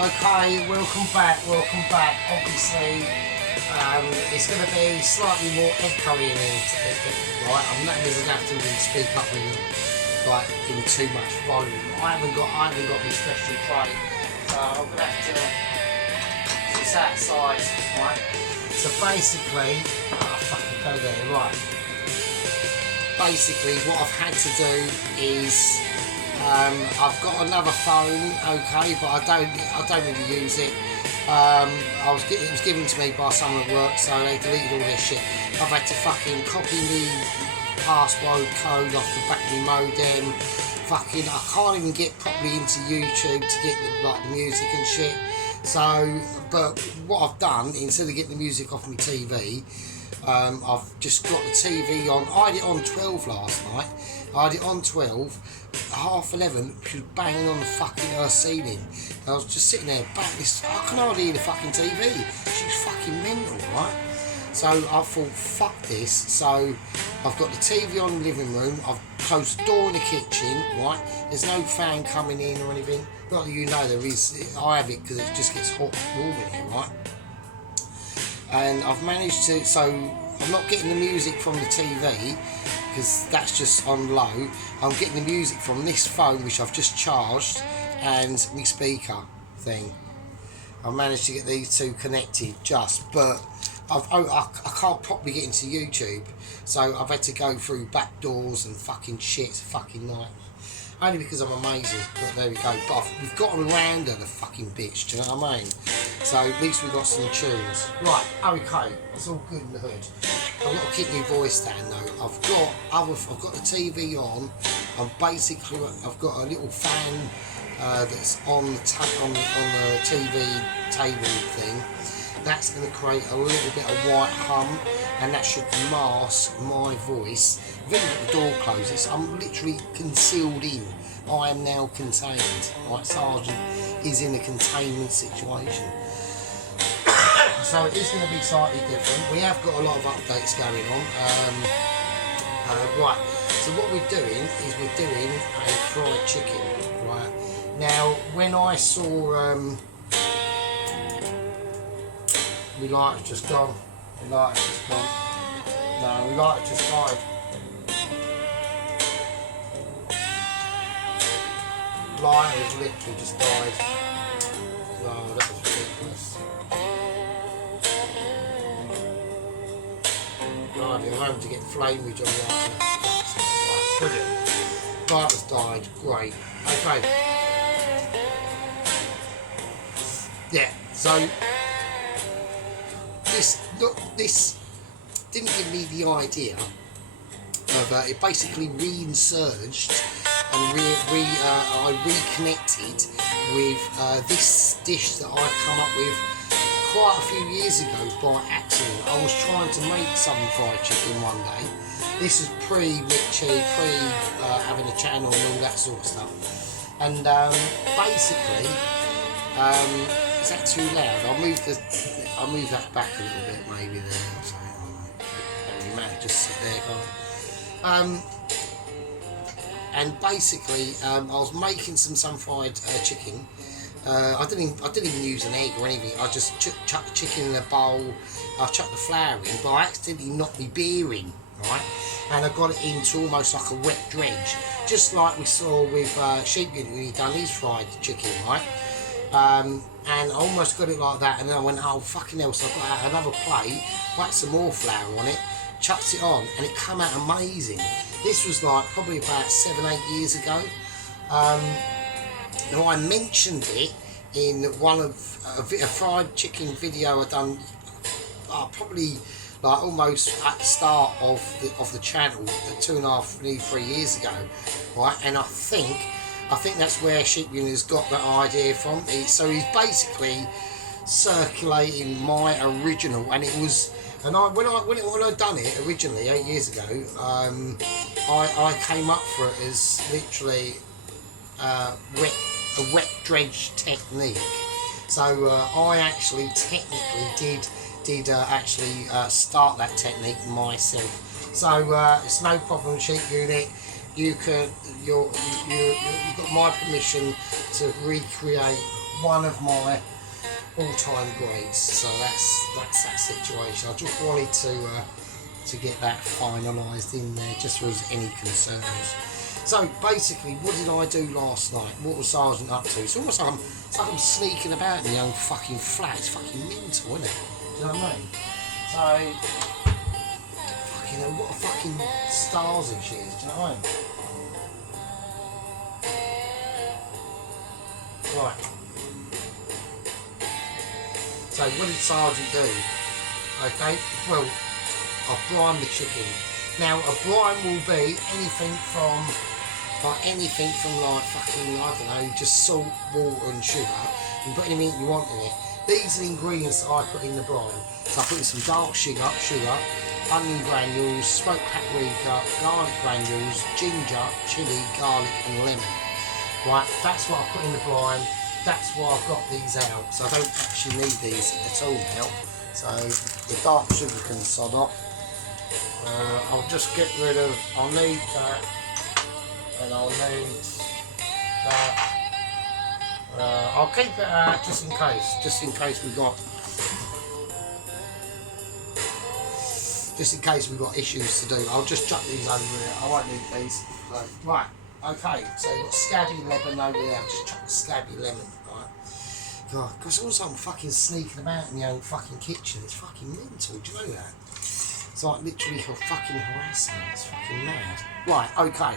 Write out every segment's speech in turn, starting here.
Okay, welcome back. Obviously, it's going to be slightly more echoey in it, right? I'm not going to have to really speak up in too much volume. I haven't got my special tray, so I'm going to have to. It's outside, right? So basically, fucking go there, right? Basically, what I've had to do is. I've got another phone, okay, but I don't really use it. It was given to me by someone at work, so they deleted all their shit. I've had to fucking copy the password code off the back of my modem. Fucking, I can't even get properly into YouTube to get the music and shit. So, but what I've done, instead of getting the music off my TV, I've just got the TV on. I had it on 12 last night. I had it on 12. 11:30, she was banging on the fucking ceiling. And I was just sitting there, I can hardly hear the fucking TV. She's fucking mental, right? So I thought, fuck this. So I've got the TV on in the living room. I've closed the door in the kitchen, right? There's no fan coming in or anything. Not that you know there is. I have it because it just gets hot and warm in here, right? And I've managed to, so I'm not getting the music from the TV because that's just on low. I'm getting the music from this phone which I've just charged and my speaker thing. I've managed to get these two connected but I can't properly get into YouTube, so I've had to go through back doors and fucking shit. It's a fucking night. Only because I'm amazing, but there we go. But we've gotten around her, the fucking bitch, do you know what I mean? So at least we've got some tunes. Right, okay, it's all good in the hood. I've got to keep my voice down though. I've got the TV on. I've got a little fan that's on the TV table thing. That's going to create a little bit of white hum, and that should mask my voice. I've even got the door closed. I'm literally concealed in. I am now contained. Right, Sargent is in a containment situation. So it is going to be slightly different. We have got a lot of updates going on. Right, so what we're doing is we're doing a fried chicken. Right, now when I saw my lighter's just gone. My lighter's just gone. No, my lighter just died. Lighter's literally just died. No, that was ridiculous. Right, I'm home to get flameage on the lighter. Right, brilliant. Lighter's died. Great. Okay. Yeah, so this didn't give me the idea of it basically re-insurged and I reconnected with this dish that I come up with quite a few years ago by accident. I was trying to make some fried chicken one day. This is pre-Richie, having a channel and all that sort of stuff. And basically, is that too loud? I'll move that back a little bit, maybe there or something. You might just sit there, can't and basically, I was making some fried chicken. I didn't even use an egg or anything. I just chucked the chicken in a bowl. I chucked the flour in, but I accidentally knocked my beer in, right? And I got it into almost like a wet dredge, just like we saw with Sheep when he done his fried chicken, right? And I almost got it like that, and then I went, oh fucking hell, so I got out another plate, whacked some more flour on it, chucked it on, and it came out amazing. This was like probably about 7-8 years ago. Now I mentioned it in one of a fried chicken video I done probably like almost at the start of the channel 2.5, nearly 3 years ago, right? And I think that's where Sheep has got that idea from. So he's basically circulating my original, and it was. And when I done it originally 8 years ago, I came up for it as literally a wet dredge technique. So I actually technically did actually start that technique myself. So it's no problem, Sheep Unit. You've got my permission to recreate one of my all-time greats. So that's that situation. I just wanted to get that finalised in there, just for any concerns. So basically, what did I do last night? What was Sargent up to? It's almost like I'm sneaking about in the old fucking flat. It's fucking mental, isn't it? Do you know what I mean? So, fucking hell, what a fucking stars and shit is. Do you know what I mean? Right. So what did Sargent do? Okay, well, I've brined the chicken. Now a brine will be anything from like fucking, I don't know, just salt, water and sugar. You can put anything you want in it. These are the ingredients that I put in the brine. So I put in some dark sugar, onion granules, smoked paprika, garlic granules, ginger, chilli, garlic and lemon. Right, that's what I put in the brine. That's why I've got these out. So I don't actually need these at all now. So the dark sugar can sod off. I'll just get rid of, I'll need that, and I'll need that. I'll keep it out just in case we got issues to do. I'll just chuck these over here. I won't need these. Right. Okay, so you've got scabby lemon over there. I've just chucked the scabby lemon, right? God, because also I'm fucking sneaking about in the old fucking kitchen. It's fucking mental, do you know that? It's like literally fucking harassment. It's fucking mad. Right, okay.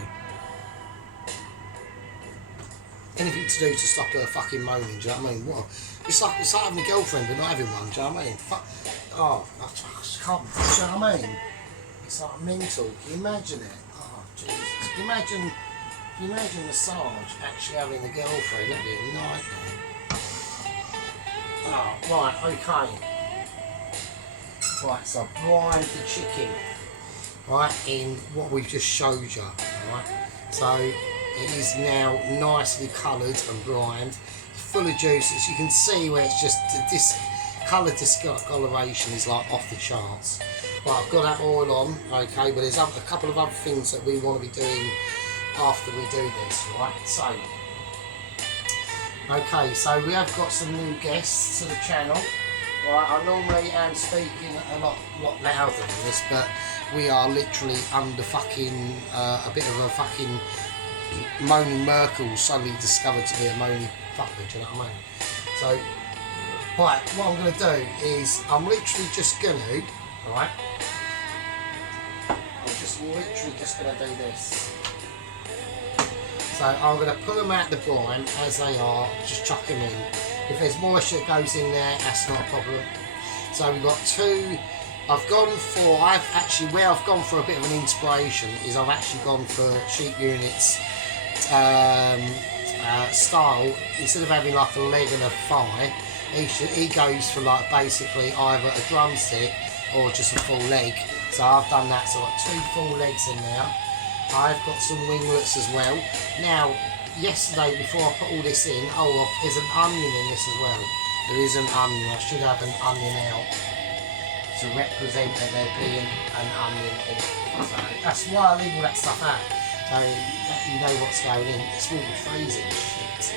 Anything to do to stop her fucking moaning, do you know what I mean? What? It's like having a girlfriend but not having one, do you know what I mean? Oh, I just can't, do you know what I mean? It's like mental. Can you imagine it? Oh, Jesus. Can you imagine the Sarge actually having a girlfriend? That'd be a nightmare. Oh, right, okay. Right, so I've brined the chicken, right, in what we've just showed you, right? So it is now nicely coloured and brined, full of juices. You can see where it's just, this colour discoloration is like off the charts. Right, I've got that oil on, okay, but there's a couple of other things that we want to be doing after we do this, right? So, okay, so we have got some new guests to the channel. Right, I normally am speaking a lot louder than this, but we are literally under fucking a bit of a fucking moaning Merkel suddenly discovered to be a moaning fucker, do you know what I mean? So, right, what I'm going to do is I'm literally just going to, right, I'm just literally just going to do this. So I'm going to pull them out the brine as they are, just chuck them in. If there's moisture that goes in there, that's not a problem. So we've got two. I've gone for a bit of an inspiration is I've actually gone for sheep units style. Instead of having like a leg and a thigh, he goes for like basically either a drumstick or just a full leg. So I've done that. So I've got two full legs in there. I've got some winglets as well. Now, yesterday before I put all this in, there's an onion in this as well. There is an onion. I should have an onion out to represent that there being an onion in it. So that's why I leave all that stuff out. So that you know what's going in. It's all the freezing shit.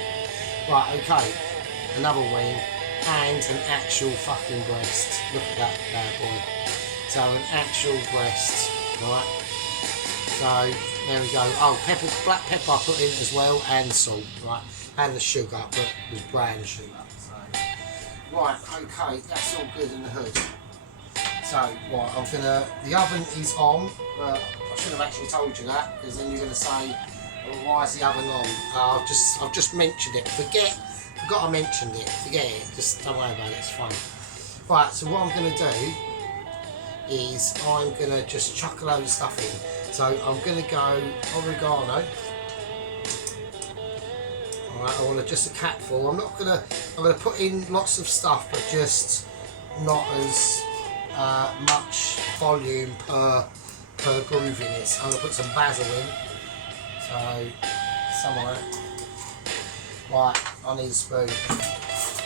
Right, okay. Another wing and an actual fucking breast. Look at that bad boy. So an actual breast, right? So there we go. Oh, black pepper I put in as well, and salt, right? And the sugar, but it was brown sugar. So right, okay, that's all good in the hood. So right, the oven is on. I should have actually told you that, because then you're gonna say, well, why is the oven on? I've just mentioned it. Forgot I mentioned it. Forget it. Just don't worry about it. It's fine. Right. So what I'm gonna do is I'm gonna just chuck a load of stuff in. So I'm going to go oregano. Alright, I want just a capful. I'm going to put in lots of stuff, but just not as much volume per groove in it. So I'm going to put some basil in. So some of that. Right, I need a spoon.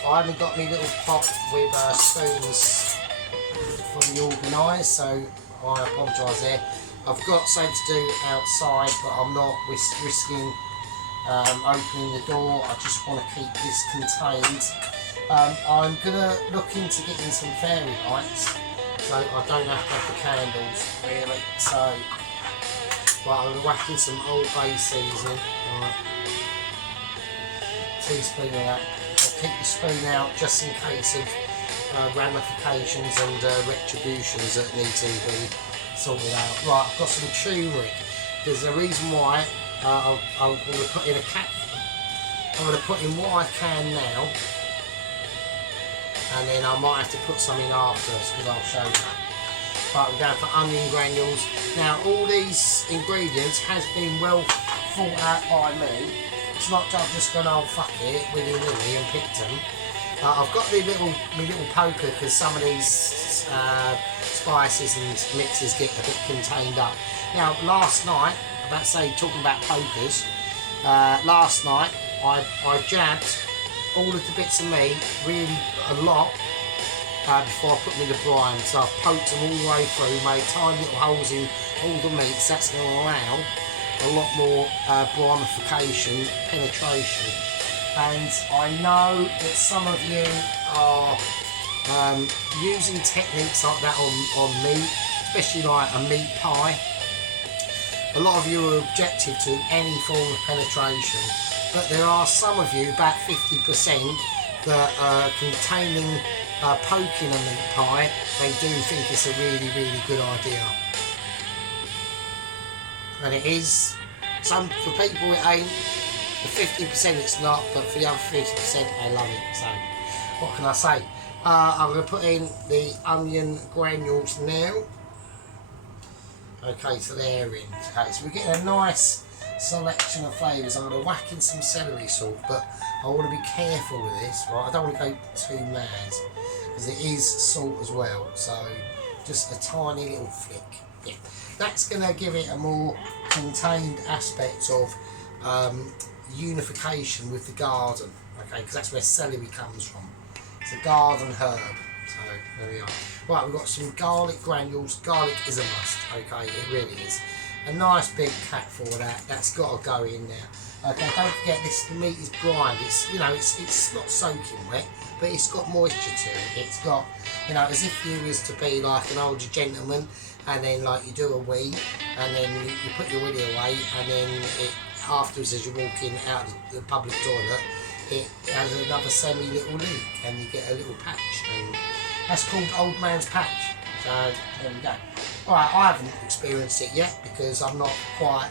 I haven't got my little pot with spoons fully organised, so I apologise there. I've got something to do outside, but I'm not risking opening the door. I just want to keep this contained. I'm going to look into getting some fairy lights, so I don't have to have the candles, really. So, right, I'm going to whack in some Old Bay seasoning. Right. Teaspoon of that. I'll keep the spoon out just in case of ramifications and retributions that need to be sorted out. Right, I've got some turmeric. There's a reason why I'm going to put in a cap. I'm going to put in what I can now, and then I might have to put some in afterwards because I'll show you. But we're going for onion granules. Now all these ingredients has been well thought out by me. It's not just gone, oh fuck it, willy-nilly and picked them. I've got my little poker because some of these spices and mixes get a bit contained up. Now last night, talking about pokers, last night I jabbed all of the bits of meat, really a lot, before I put them in the brine. So I've poked them all the way through, made tiny little holes in all the meats. That's going to allow a lot more brinification, penetration. And I know that some of you are using techniques like that on meat, especially like a meat pie. A lot of you are objective to any form of penetration, but there are some of you, about 50%, that are containing poking a meat pie. They do think it's a really, really good idea. And it is. For people it ain't. For 50% it's not, but for the other 50% they love it. So, what can I say? I'm going to put in the onion granules now. Okay, so they're in. Okay, so we're getting a nice selection of flavours. I'm going to whack in some celery salt, but I want to be careful with this, right? I don't want to go too mad, because it is salt as well, so just a tiny little flick. Yeah. That's going to give it a more contained aspect of unification with the garden, okay, because that's where celery comes from. It's a garden herb, so there we are. Right, we've got some garlic granules. Garlic is a must, okay, it really is. A nice big cap for that. That's got to go in there. Okay, don't forget this. The meat is brined. It's it's not soaking wet, but it's got moisture to it. It's got as if you was to be like an older gentleman, and then like you do a wee, and then you put your willy away, and then afterwards as you're walking out the public toilet, it has another little leak, and you get a little patch, and that's called old man's patch. So there we go. Alright, I haven't experienced it yet because I'm not quite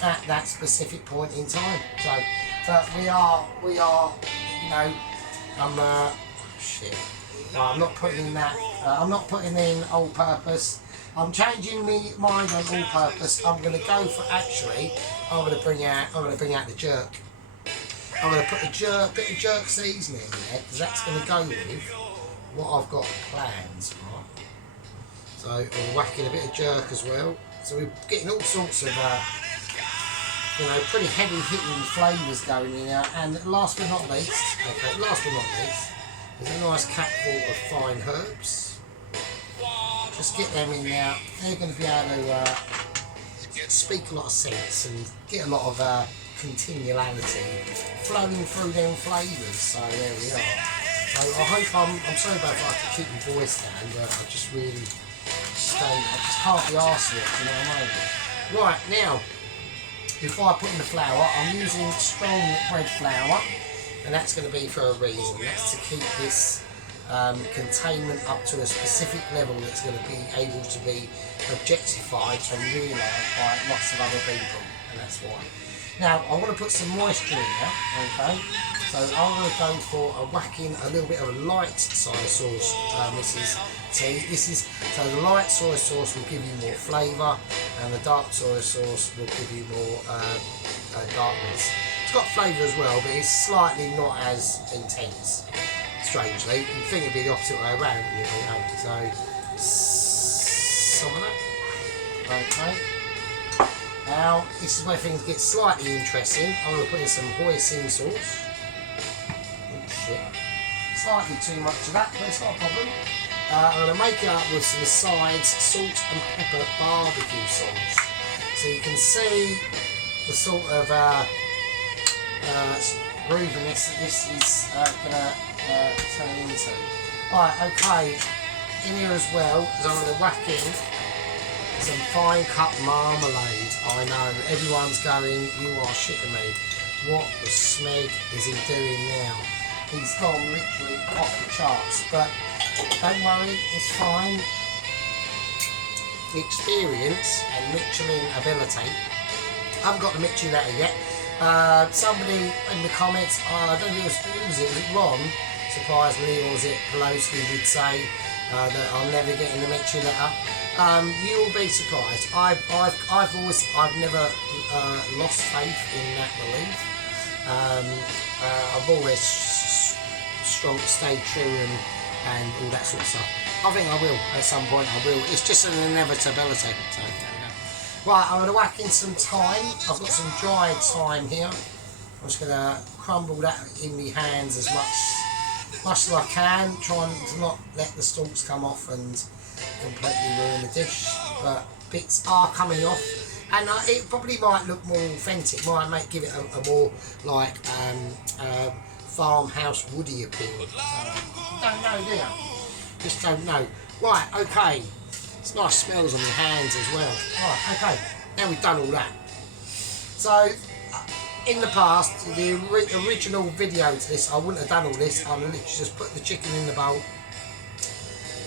at that specific point in time. So, but we are, shit. Well, I'm not putting in that. I'm not putting in all-purpose. I'm changing my mind on all-purpose. I'm going to go for I'm going to bring out the jerk. I'm going to put a bit of jerk seasoning in there because that's going to go with what I've got planned. Right? So I'm whacking a bit of jerk as well. So we're getting all sorts of, pretty heavy hitting flavours going in there. And last but not least, there's a nice capful of fine herbs. Just get them in there. They're going to be able to speak a lot of sense and get a lot of continuality flowing through them flavours. So there we are. So I hope I'm sorry about if I have to keep my voice down, but I just really I just can't be arsed with it, you know what I mean? Right, now, before I put in the flour, I'm using strong bread flour, and that's going to be for a reason. That's to keep this containment up to a specific level that's going to be able to be objectified and realised by lots of other people, and that's why. Now, I want to put some moisture in there, okay? So I'm going to go for whacking a little bit of a light soy sauce. So the light soy sauce will give you more flavour, and the dark soy sauce will give you more darkness. It's got flavour as well, but it's slightly not as intense. Strangely, you'd think it'd be the opposite way around. So some of that. Okay. Now this is where things get slightly interesting. I'm going to put in some hoisin sauce. Slightly too much of that, but it's not a problem. I'm going to make it up with some sides, salt and pepper barbecue sauce. So you can see the sort of grooving this is gonna turn into. Right, okay. In here as well, is I'm gonna whack in some fine cut marmalade. I know everyone's going, you are shitting me. What the smeg is he doing now? He's gone literally off the charts, but don't worry, it's fine. Experience and Michelin ability. I haven't got the Michelin letter yet. Somebody in the comments, I don't know who was it Ron, surprisingly, or was it Pelosi, did say that I'm never getting the Michelin letter. You'll be surprised. I've never lost faith in that belief. I've always stayed true and all that sort of stuff. I think I will at some point. I will. It's just an inevitability. So there we go. Right, I'm going to whack in some thyme. I've got some dried thyme here. I'm just going to crumble that in my hands as much as I can, trying to not let the stalks come off and completely ruin the dish. But bits are coming off, and it probably might look more authentic. Might give it a more like farmhouse woody appeal. Don't know, do you? Just don't know. Right, okay. It's nice smells on your hands as well. Right, okay. Now we've done all that. So, in the past, the original video to this, I wouldn't have done all this. I literally just put the chicken in the bowl,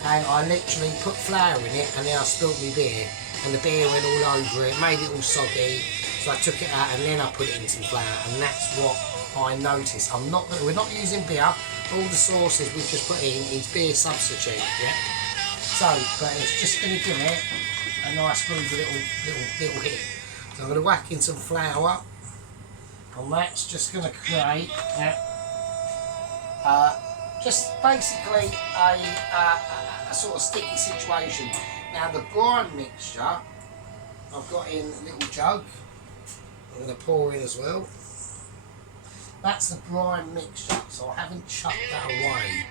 and I literally put flour in it, and then I spilled my beer, and the beer went all over it, made it all soggy. So I took it out, and then I put it in some flour, and that's what I noticed. We're not using beer. All the sauces we've just put in is beer substitute, yeah. So, but it's just going to give it a nice groovy little hit. So I'm going to whack in some flour, and that's just going to create just basically a sort of sticky situation. Now the brine mixture I've got in a little jug. I'm going to pour in as well. That's the brine mixture, so I haven't chucked that away.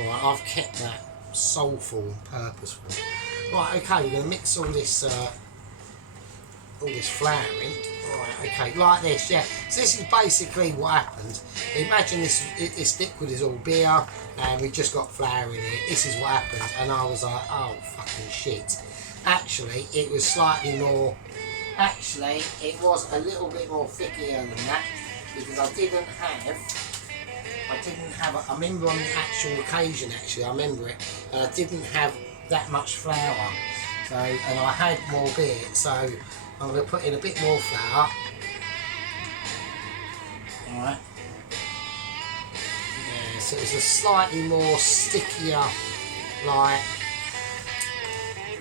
Right, I've kept that soulful and purposeful. Right, okay, we're going to mix all this flour in. Right, okay, like this, yeah. So this is basically what happened. Imagine this liquid is all beer, and we just got flour in it. This is what happened, and I was like, oh fucking shit. Actually, it was slightly more. Actually, it was a little bit more thickier than that. Because I didn't have, I remember on the actual occasion I remember it, and I didn't have that much flour, so, and I had more beer, so I'm going to put in a bit more flour, alright, yeah, so it's a slightly more stickier, like,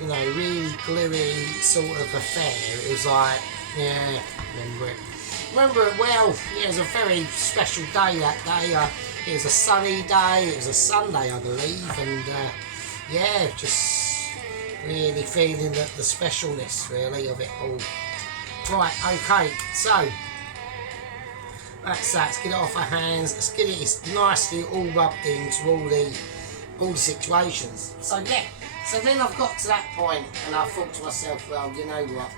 you know, really gluey sort of affair. It was like, yeah, remember it. Remember it well. Yeah, it was a very special day that day. It was a sunny day. It was a Sunday, I believe, and yeah, just really feeling the specialness really of it all. Right, okay, so that's that. Let's get it off our hands. Let's get it nicely all rubbed into all the situations. So yeah. So then I've got to that point, and I thought to myself, well, you know what?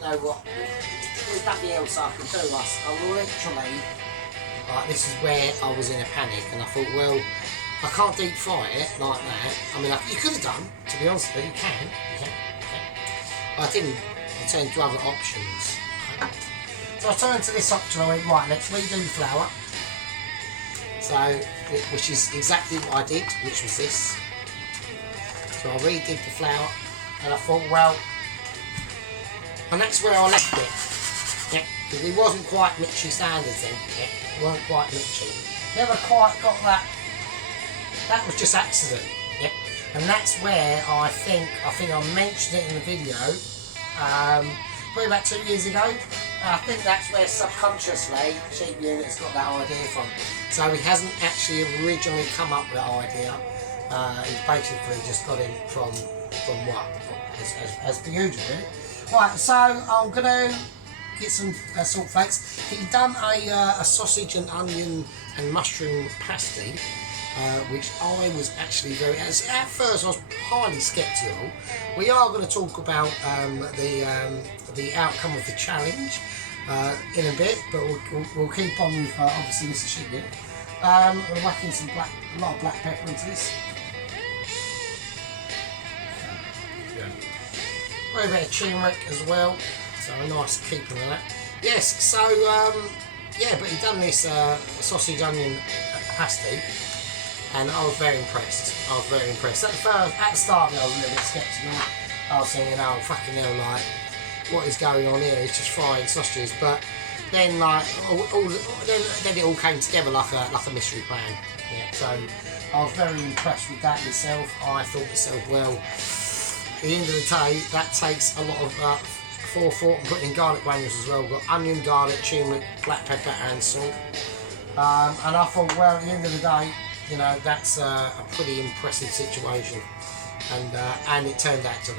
There's nothing else I can do. I'm literally, like, this is where I was in a panic, and I thought, well, I can't deep fry it like that. I mean, you could have done, to be honest with you, you can. But I didn't. I turned to other options. So I turned to this option, I went, right, let's redo the flour. So, which is exactly what I did, which was this. So I redid the flour, and I thought, well, and that's where I left it. Yeah, because it wasn't quite Mitchy standards then. Yeah, it wasn't quite Mitchy. Never quite got that. That was just accident. Yeah, and that's where I think I mentioned it in the video, probably about 2 years ago. I think that's where subconsciously Cheap Unit's got that idea from. So he hasn't actually originally come up with that idea. He's basically just got it from what? As per usual, really. Right, so I'm going to get some salt flakes. He'd done a sausage and onion and mushroom pasty, which I was actually at first I was highly sceptical. We are going to talk about the outcome of the challenge, in a bit, but we'll keep on with obviously Mr. Chicken. We're whacking a lot of black pepper into this. A bit of turmeric as well, so a nice keeping of that. Yes, so yeah, but he done this sausage onion pasty, and I was very impressed. At the start, I was a little bit sceptical. I was thinking, oh fucking hell, like, what is going on here? It's just frying sausages. But then, like, then it all came together like a mystery plan. Yeah, so I was very impressed with that myself. I thought to myself, well, at the end of the day, that takes a lot of forethought, and putting in garlic granules as well. We've got onion, garlic, turmeric, black pepper and salt. And I thought, well, at the end of the day, you know, that's a pretty impressive situation. And it turned out to be.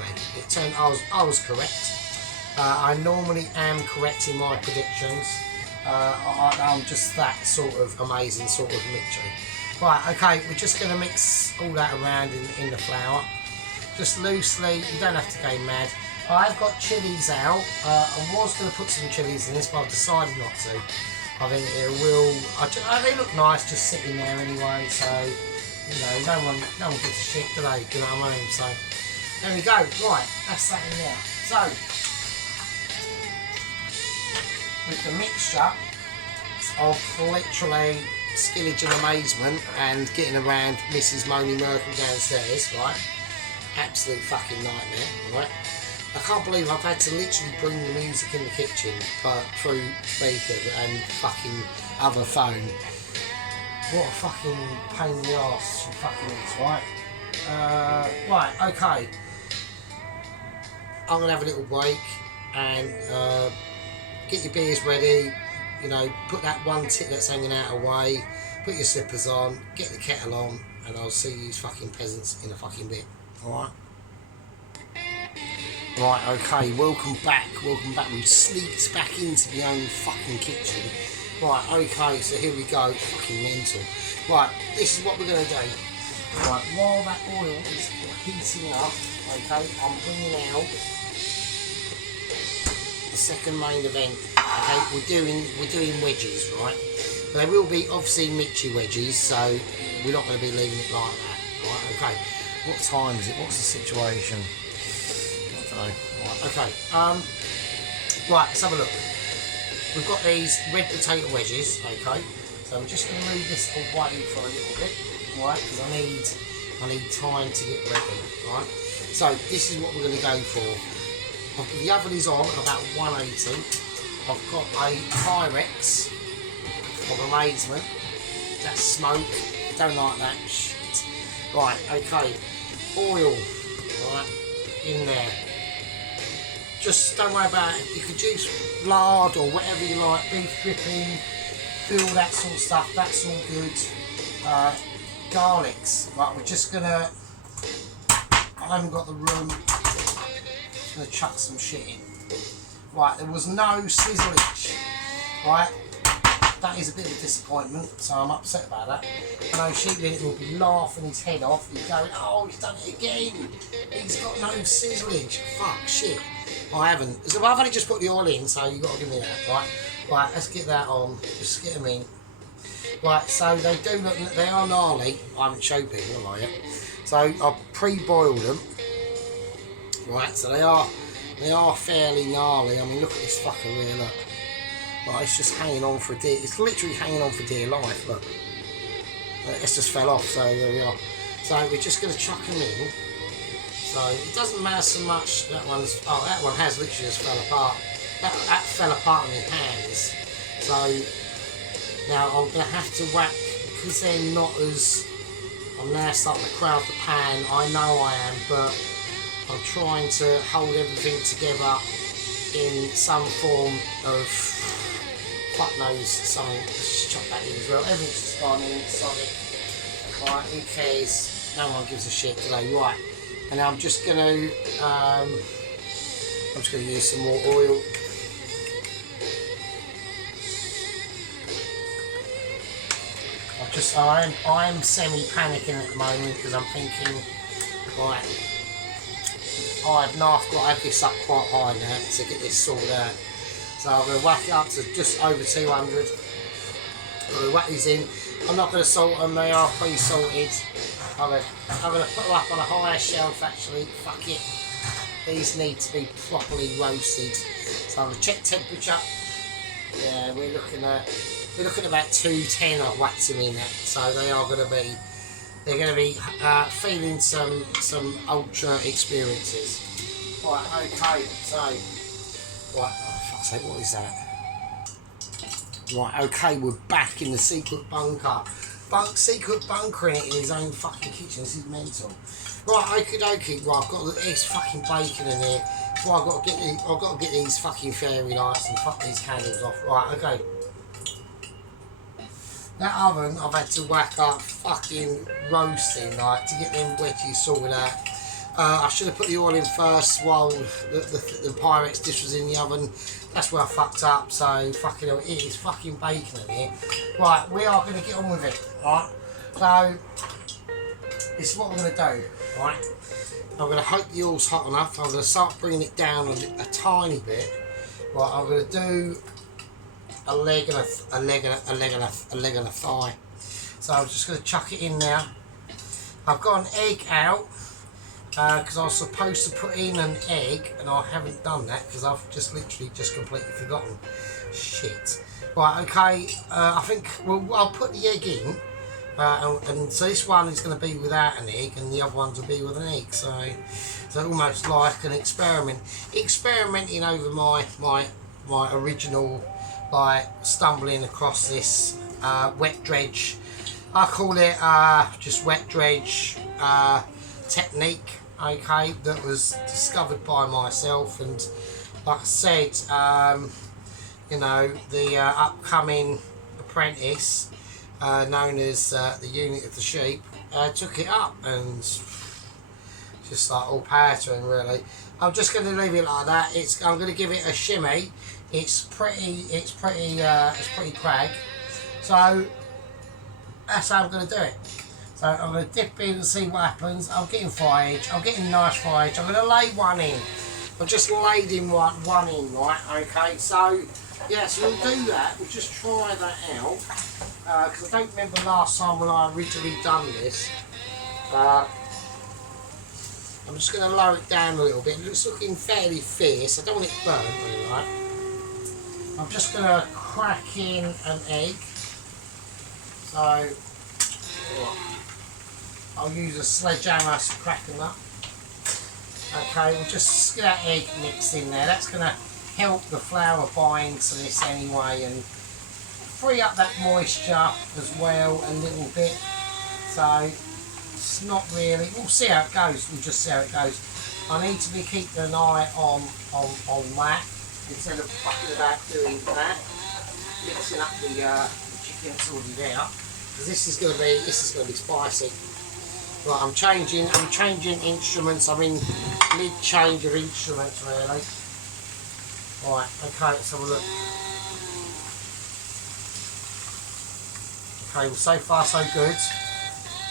I was correct. I normally am correct in my predictions. I'm just that sort of amazing sort of mixture. Right, okay, we're just going to mix all that around in the flour. Just loosely, you don't have to go mad. I've got chilies out. I was going to put some chilies in this, but I've decided not to. I think it will. They look nice just sitting there anyway, so you know, no one gives a shit, do they? You know what I mean? So there we go. Right, that's that in there. So with the mixture of literally skillage and amazement and getting around Mrs. Moni Merkel downstairs, right? Absolute fucking nightmare, right? I can't believe I've had to literally bring the music in the kitchen through speakers and fucking other phone. What a fucking pain in the arse she fucking is, right? Right, okay. I'm gonna have a little break and get your beers ready. You know, put that one tit that's hanging out away. Put your slippers on. Get the kettle on, and I'll see you fucking peasants in a fucking bit. All right. Right, okay, welcome back. We've sneaked back into the own fucking kitchen. Right, okay, so here we go. Fucking mental. Right, this is what we're going to do. Right, while that oil is heating up, okay, I'm bringing out the second main event. Okay, we're doing wedges, right? They will be obviously Mitchy wedges, so we're not going to be leaving it like that. Right, okay. What time is it? What's the situation? Right, okay. Right, let's have a look. We've got these red potato wedges, okay. So I'm just going to move this away for a little bit, right? Because I need time to get ready, right? So this is what we're going to go for. The oven is on about 180. I've got a Pyrex of amazement. That's smoke. Don't like that shit. Right, okay. Oil, right, in there. Just don't worry about it. You could use lard or whatever you like, beef dripping, all that sort of stuff. That's all good. Garlics. Right, we're just gonna. I haven't got the room. Just gonna chuck some shit in. Right, there was no sizzlage. Right, that is a bit of a disappointment, so I'm upset about that. I know Sheepin will be laughing his head off. He's going, oh, he's done it again. He's got no sizzlage. Fuck, shit. I haven't. So I've only just put the oil in, so you've got to give me that, right? Right, let's get that on. Just get them in. Right, so they do look, they are gnarly. I haven't showed people, have I yet? So I've pre-boiled them. Right, so they are fairly gnarly. I mean, look at this fucker here, look. Right, it's just hanging on for dear. It's literally hanging on for dear life. Look, it's just fell off. So there we are. So we're just going to chuck them in. So it doesn't matter so much. That one has literally just fell apart. That fell apart in my hands. So now I'm going to have to whack because they're not as. I'm now starting to crowd the pan. I know I am, but I'm trying to hold everything together in some form of. Fuck knows something. Let's just chuck that in as well. Everything's just gone in, solid. Right, who cares? No one gives a shit today. Right, and I'm just gonna use some more oil. I'm semi-panicking at the moment because I'm thinking, right, I've got to have this up quite high now to get this sorted out. So I'm going to whack it up to just over 200. I'm going to whack these in. I'm not going to salt them, they are pre-salted. I'm going to put them up on a higher shelf actually. Fuck it. These need to be properly roasted. So I'm going to check temperature. Yeah, we're looking at about 210. I've whacked them in at. So they are going to be, they're going to be feeling some ultra experiences. Right, okay, so, right, oh fuck's sake, what is that? Right, okay, we're back in the secret bunker. Secret bunkering it in his own fucking kitchen. This is mental. Right, okie dokie. Right, I've got this fucking bacon in here. So I've got to get these fucking fairy lights and fuck these candles off. Right, okay. That oven I've had to whack up fucking roasting, like, to get them wedgies sorted out. I should have put the oil in first while the Pyrex dish was in the oven. That's where I fucked up, so fucking hell, it is fucking bacon in here. Right, we are going to get on with it, right? So, this is what we're going to do, right? I'm going to hope the oil's hot enough. I'm going to start bringing it down a tiny bit. Right, I'm going to do a leg and a leg and a thigh. So I'm just going to chuck it in now. I've got an egg out. Because I was supposed to put in an egg and I haven't done that because I've just literally completely forgotten. Shit. Right, okay, I think I'll put the egg in and so this one is going to be without an egg and the other ones will be with an egg. So almost like an experimenting over my original, like, stumbling across this wet dredge. I call it just wet dredge technique, okay, that was discovered by myself. And like I said, you know, the upcoming apprentice known as the unit of the sheep took it up, and just like all power to him really. I'm just going to leave it like that. I'm going to give it a shimmy. It's pretty crag, so that's how I'm going to do it. So I'm going to dip in and see what happens. I'm getting fry-edge. I'm getting nice fry-edge. I'm going to lay one in. I've just laid in one in, right? Okay, so yeah, so we'll do that. We'll just try that out. Because I don't remember last time when I originally done this. I'm just going to lower it down a little bit. It's looking fairly fierce. I don't want it burnt, really, right? I'm just going to crack in an egg. So I'll use a sledgehammer to crack them up. Okay, we'll just get that egg mixed in there. That's going to help the flour bind to this anyway and free up that moisture as well a little bit. So it's not really, we'll see how it goes. We'll just see how it goes. I need to be keeping an eye on that instead of fucking about doing that. Mixing up the chicken that's already there. Because this is going to be spicy. Right, I'm changing instruments. I'm in mid change of instruments really. Right, okay, let's have a look. Okay, well, so far so good.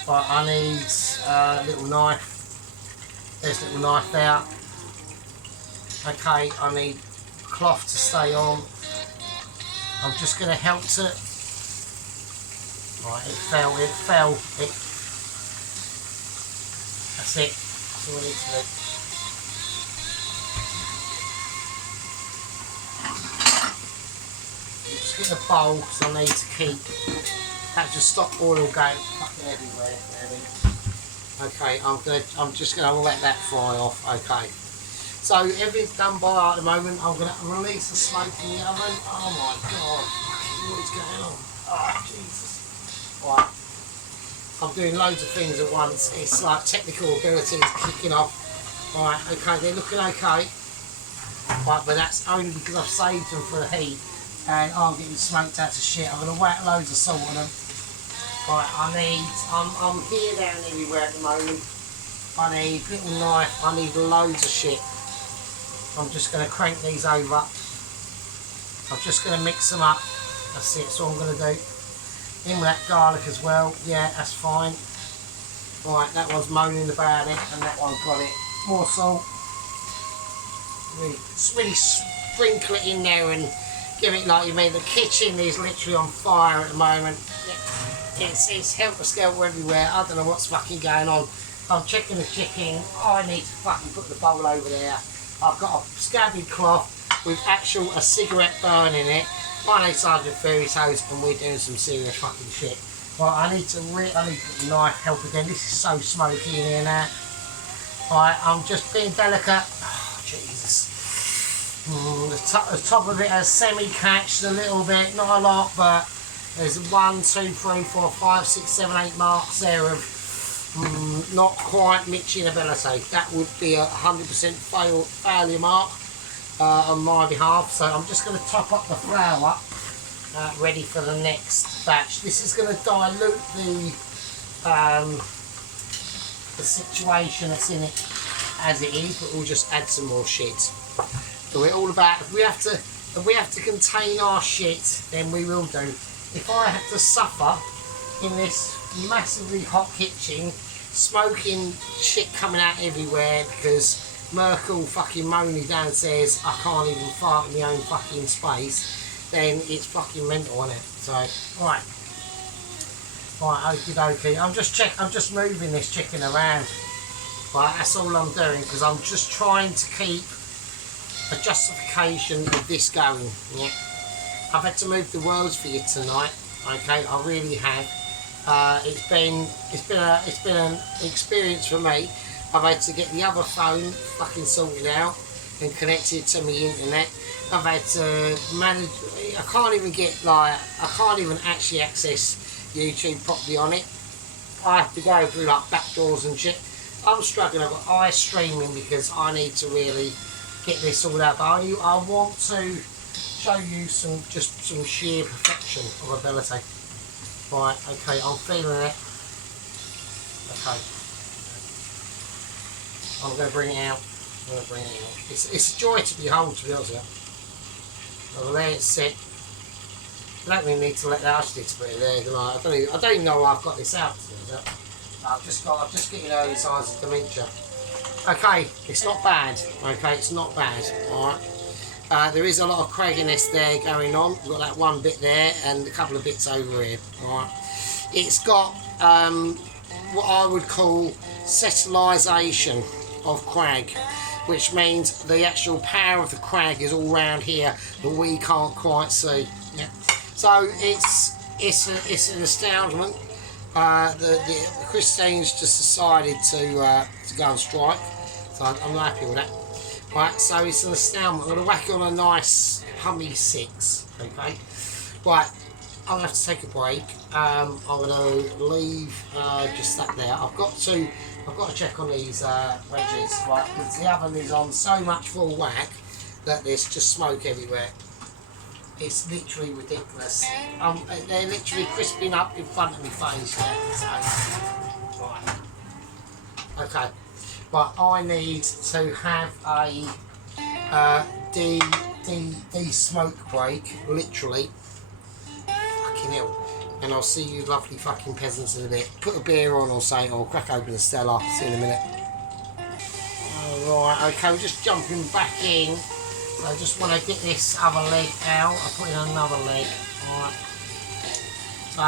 Right, I need a little knife. There's a little knife out. Okay, I need cloth to stay on. I'm just going to help it. Right, it fell. That's it. That's all I need to do. Just get the bowl because I need to keep. That just stop oil going fucking everywhere. Really. Okay, I'm just gonna let that fry off. Okay. So everything's done by at the moment. I'm gonna release the smoke in the oven. Oh my god, what is going on? Oh Jesus. Right. I'm doing loads of things at once. It's like technical ability is kicking off. Right, okay, they're looking okay. Right, but that's only because I've saved them for the heat and I'm getting smoked out to shit. I'm going to whack loads of salt on them. Right, I'm here, there and everywhere at the moment. I need a little knife, I need loads of shit. I'm just going to crank these over. I'm just going to mix them up. That's it, that's all I'm going to do. In with that garlic as well, yeah, that's fine. Right, that one's moaning about it, and that one's got it. More salt. Really sprinkle it in there and give it like you mean. The kitchen is literally on fire at the moment. It's helter-skelter everywhere. I don't know what's fucking going on. I'm checking the chicken. I need to fucking put the bowl over there. I've got a scabby cloth with a cigarette burn in it. My name's Sargent and we're doing some serious fucking shit. Well, I need to put the knife help again. This is so smoky in here now. Right, I'm just being delicate. Oh, Jesus. The top of it has semi-catched a little bit, not a lot, but there's 1, 2, 3, 4, 5, 6, 7, 8 marks there of not quite mixing ability. That would be a 100% failure mark on my behalf. So I'm just going to top up the flour, ready for the next batch. This is going to dilute the situation that's in it as it is, but we'll just add some more shit. So we're all about, if we have to contain our shit, then we will do. If I have to suffer in this massively hot kitchen, smoking shit coming out everywhere because Merkel fucking moaning downstairs, I can't even fart in my own fucking space, then it's fucking mental, isn't it? So, right, okie dokie. I'm just moving this chicken around. Right, that's all I'm doing because I'm just trying to keep a justification of this going. Yeah, I've had to move the worlds for you tonight. Okay, I really have. It's been an experience for me. I've had to get the other phone fucking sorted out and connected to my internet. I've had to manage. I can't even actually access YouTube properly on it. I have to go through like back doors and shit. I'm struggling. I've got eye streaming because I need to really get this all out. But I want to show you some sheer perfection of ability. Right, okay, I'm feeling it. Okay. I'm going to bring it out. It's a joy to behold, to be honest with you. I'll let it sit. I don't really need to let that stick to it there, do I? I don't even know why I've got this out. I've just getting early signs of dementia. Okay, it's not bad. Okay, it's not bad. Alright. There is a lot of cragginess there going on. We've got that one bit there and a couple of bits over here. Alright. It's got what I would call settlization of crag, which means the actual power of the crag is all round here that we can't quite see. Yeah. So it's an astoundment. The Christians just decided to go on strike, so I'm not happy with that. Right, so it's an astoundment. I'm going to whack on a nice hummy 6. Okay. Right, I'm going to have to take a break. I'm going to leave just that there. I've got to check on these wedges, right? Because the oven is on so much full whack that there's just smoke everywhere. It's literally ridiculous. They're literally crisping up in front of my face. So, right. Okay. But I need to have a de-smoke break, literally. Fucking hell. And I'll see you lovely fucking peasants in a bit. Put a beer on or something, or crack open a Stella. See you in a minute. Alright, okay, we're just jumping back in. So I just want to get this other leg out. I'll put in another leg. Alright. So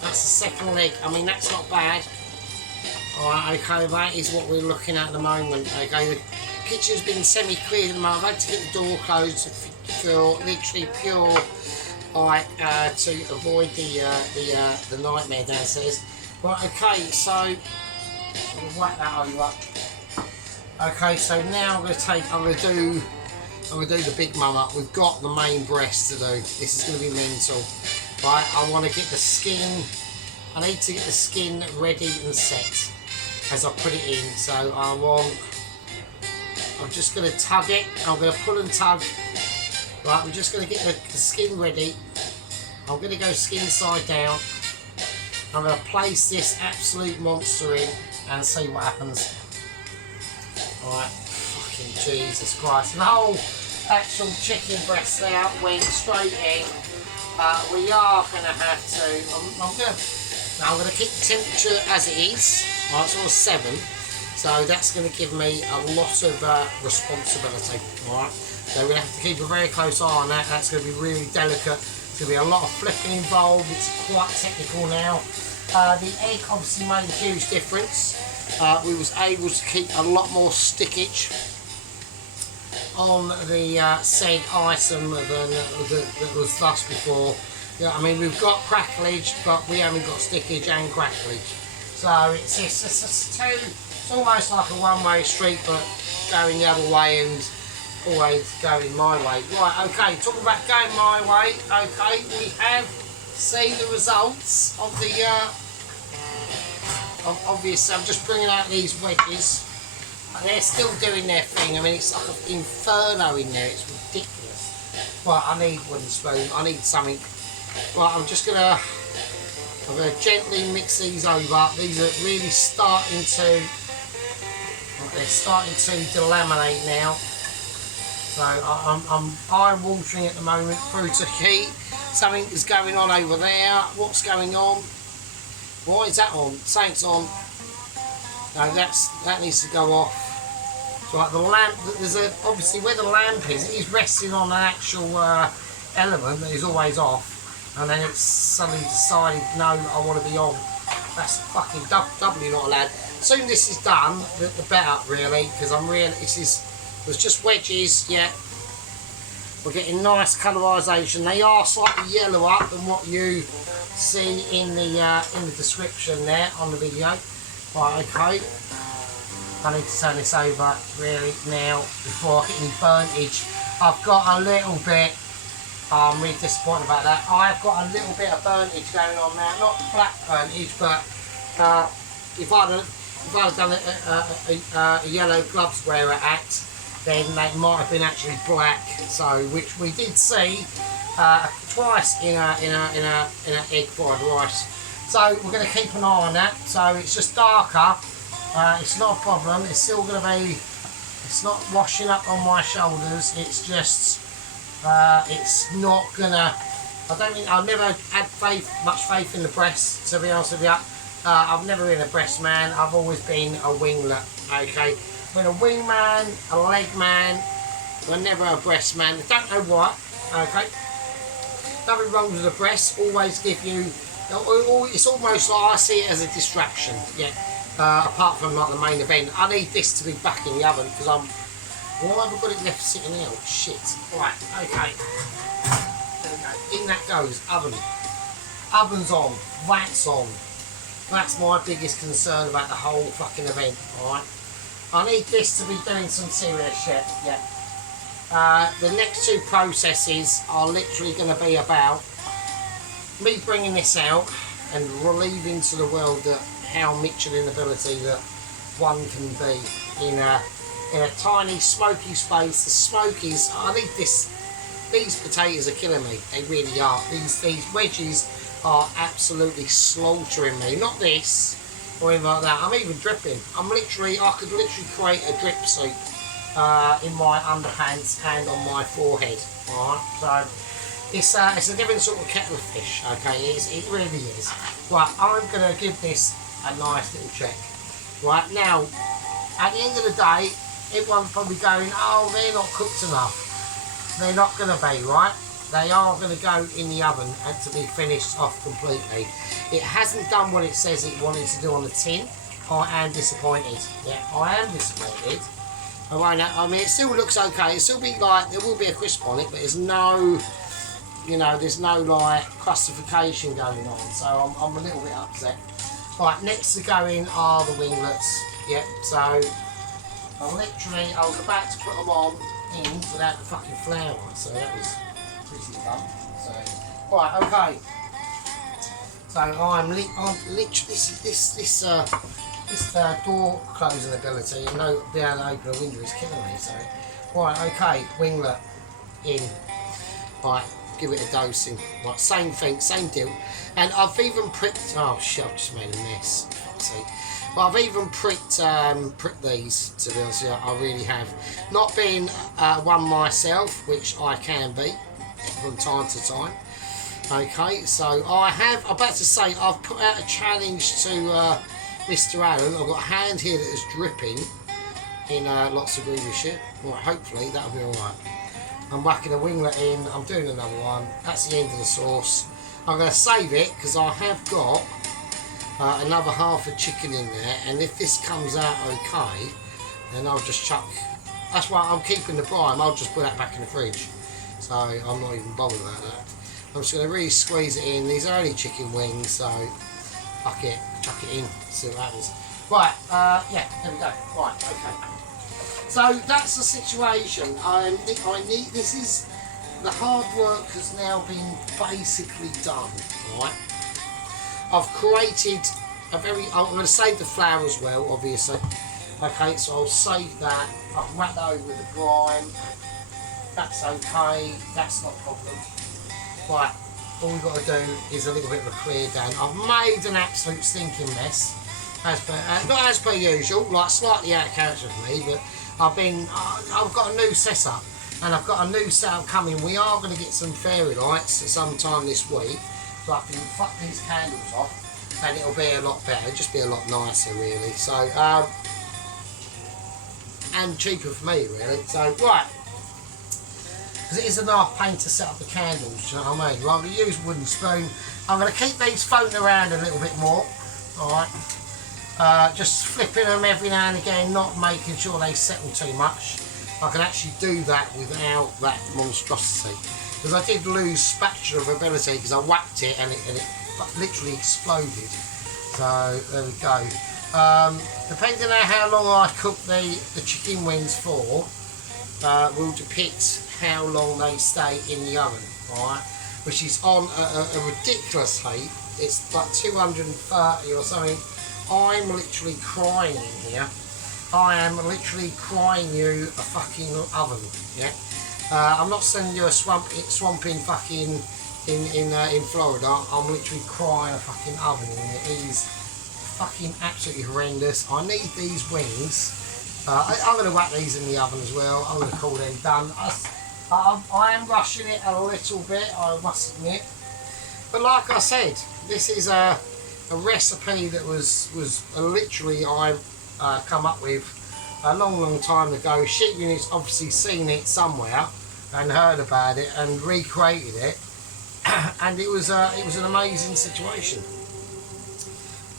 that's the second leg. I mean, that's not bad. Alright, okay, that is what we're looking at the moment. Okay, the kitchen's been semi-cleared at the moment. I've had to get the door closed for literally pure, like, to avoid the nightmare downstairs. Right, okay, so we'll whack that over. Okay, so now I'm going to do the big mum up. We've got the main breast to do. This is going to be mental. Right, I want to get the skin. I need to get the skin ready and set as I put it in. So I'm just going to tug it. I'm going to pull and tug. Right, we're just going to get the skin ready. I'm going to go skin side down. I'm going to place this absolute monster in and see what happens. Alright, fucking Jesus Christ. And the whole actual chicken breast there went straight in. We are going to have to, I'm going to keep the temperature as it is. Right, it's on 7. So that's going to give me a lot of responsibility. Alright, so we have to keep a very close eye on that. That's going to be really delicate. There's going to be a lot of flipping involved. It's quite technical now. The egg obviously made a huge difference. We was able to keep a lot more stickage on the said item that was thus before. Yeah, I mean, we've got cracklage, but we haven't got stickage and cracklage. So it's almost like a one-way street, but going the other way and always going my way. Right, okay, talking about going my way, okay, we have seen the results of the, obviously I'm just bringing out these wedges. They're still doing their thing. I mean, it's like an inferno in there, it's ridiculous. Right, I need a wooden spoon, I need something. Right, I'm going to gently mix these over. These are really starting to, they're starting to delaminate now. So I'm eye watering at the moment through to heat. Something is going on over there. What's going on? Why is that on? Something's on. No, that needs to go off. So like the lamp, obviously where the lamp is, it is resting on an actual element that is always off. And then it's suddenly decided, no, I want to be on. That's fucking doubly not allowed. As soon as this is done, the better, really, because there's just wedges, yeah. We're getting nice colorisation. They are slightly yellower than what you see in the description there on the video. Right, okay. I need to turn this over really now before I get any burnish. I've got a little bit. I'm really disappointed about that. I've got a little bit of burnish going on now. Not black burnish, but if I'd have done a yellow gloves wearer act, then they might have been actually black. So, which we did see twice in a egg fried rice. So we're going to keep an eye on that. So it's just darker. It's not a problem. It's still going to be. It's not washing up on my shoulders. It's just. It's not gonna. I've never had much faith in the breast, to be honest with you. I've never been a breast man. I've always been a winglet. Okay, been a wing man, a leg man, but never a breast man. I don't know why. Okay, nothing wrong with the breast. Always give you. It's almost like I see it as a distraction. Yeah. Apart from like the main event, I need this to be back in the oven because I'm. Why have I got it left sitting out? Shit. Right, okay. There we go. In that goes. Oven. Oven's on. That's on. That's my biggest concern about the whole fucking event, alright? I need this to be doing some serious shit, yeah. The next two processes are literally going to be about me bringing this out and relieving to the world that how Michelin ability that one can be in a tiny smoky space. The smokies, I need this. These potatoes are killing me. They really are. These wedges are absolutely slaughtering me. Not this or anything like that. I'm even dripping. I could literally create a drip soup in my underpants and on my forehead. Alright, so it's a different sort of kettle of fish. Okay, it really is. Right, I'm gonna give this a nice little check. Right now, at the end of the day. Everyone's probably going, oh, they're not cooked enough. They're not going to be, right? They are going to go in the oven and to be finished off completely. It hasn't done what it says it wanted to do on the tin. I am disappointed. Yeah, I am disappointed. I mean, it still looks okay. It still be like, there will be a crisp on it, but there's no, there's no like crustification going on. So I'm a little bit upset. Right, next to go in are the winglets. Yeah, so. I was about to put them on in without the fucking flour, so that was pretty dumb. So, right, okay. So I'm literally this door closing ability and no being able to open a window is killing me. So, right, okay, winglet in. Right, give it a dosing. Right, same thing, same deal. And I've even pricked. Oh shit! I've just made a mess. Fuck's sake. But I've even pricked these, to be honest with you. I really have. Not being one myself, which I can be from time to time. Okay, so I'm about to say I've put out a challenge to Mr. Allen. I've got a hand here that is dripping in lots of groovy shit. Well, hopefully that'll be alright. I'm whacking a winglet in, I'm doing another one. That's the end of the sauce. I'm going to save it because I have got another half a chicken in there, and if this comes out okay, then I'll just chuck. That's why I'm keeping the brine. I'll just put that back in the fridge, so I'm not even bothered about that. I'm just going to really squeeze it in. These are only chicken wings, so fuck it, chuck it in, see what happens. Right, yeah, there we go. Right, okay. So that's the situation. I need. This is the hard work has now been basically done. Right. I've created a very. I'm going to save the flour as well, obviously. Okay, so I'll save that. I've wrapped that over with the brine. That's okay. That's not a problem. Right. All we've got to do is a little bit of a clear down. I've made an absolute stinking mess, as per, not as per usual, like slightly out of character for me, but I've got a new setup, and I've got a new setup coming. We are going to get some fairy lights sometime this week, so I can fuck these candles off, and it'll be a lot better. It'll just be a lot nicer, really. So, and cheaper for me, really. So, right. Because it is a half pain to set up the candles, do you know what I mean? Well, I'm going to use a wooden spoon. I'm going to keep these floating around a little bit more, alright? Just flipping them every now and again, not making sure they settle too much. I can actually do that without that monstrosity. Because I did lose spatula ability because I whacked it and it literally exploded. So, there we go. Depending on how long I cook the chicken wings for, will depict how long they stay in the oven, right? Which is on a ridiculous heat. It's like 230 or something. I'm literally crying in here. I am literally crying you a fucking oven, yeah? I'm not sending you a swamping fucking in Florida. I'm literally crying a fucking oven in here. It is fucking absolutely horrendous. I need these wings. I'm going to whack these in the oven as well. I'm going to call them done. I am rushing it a little bit, I must admit. But like I said, this is a recipe that was literally I come up with a long time ago. Sheep Unit's obviously seen it somewhere and heard about it and recreated it, and it was an amazing situation.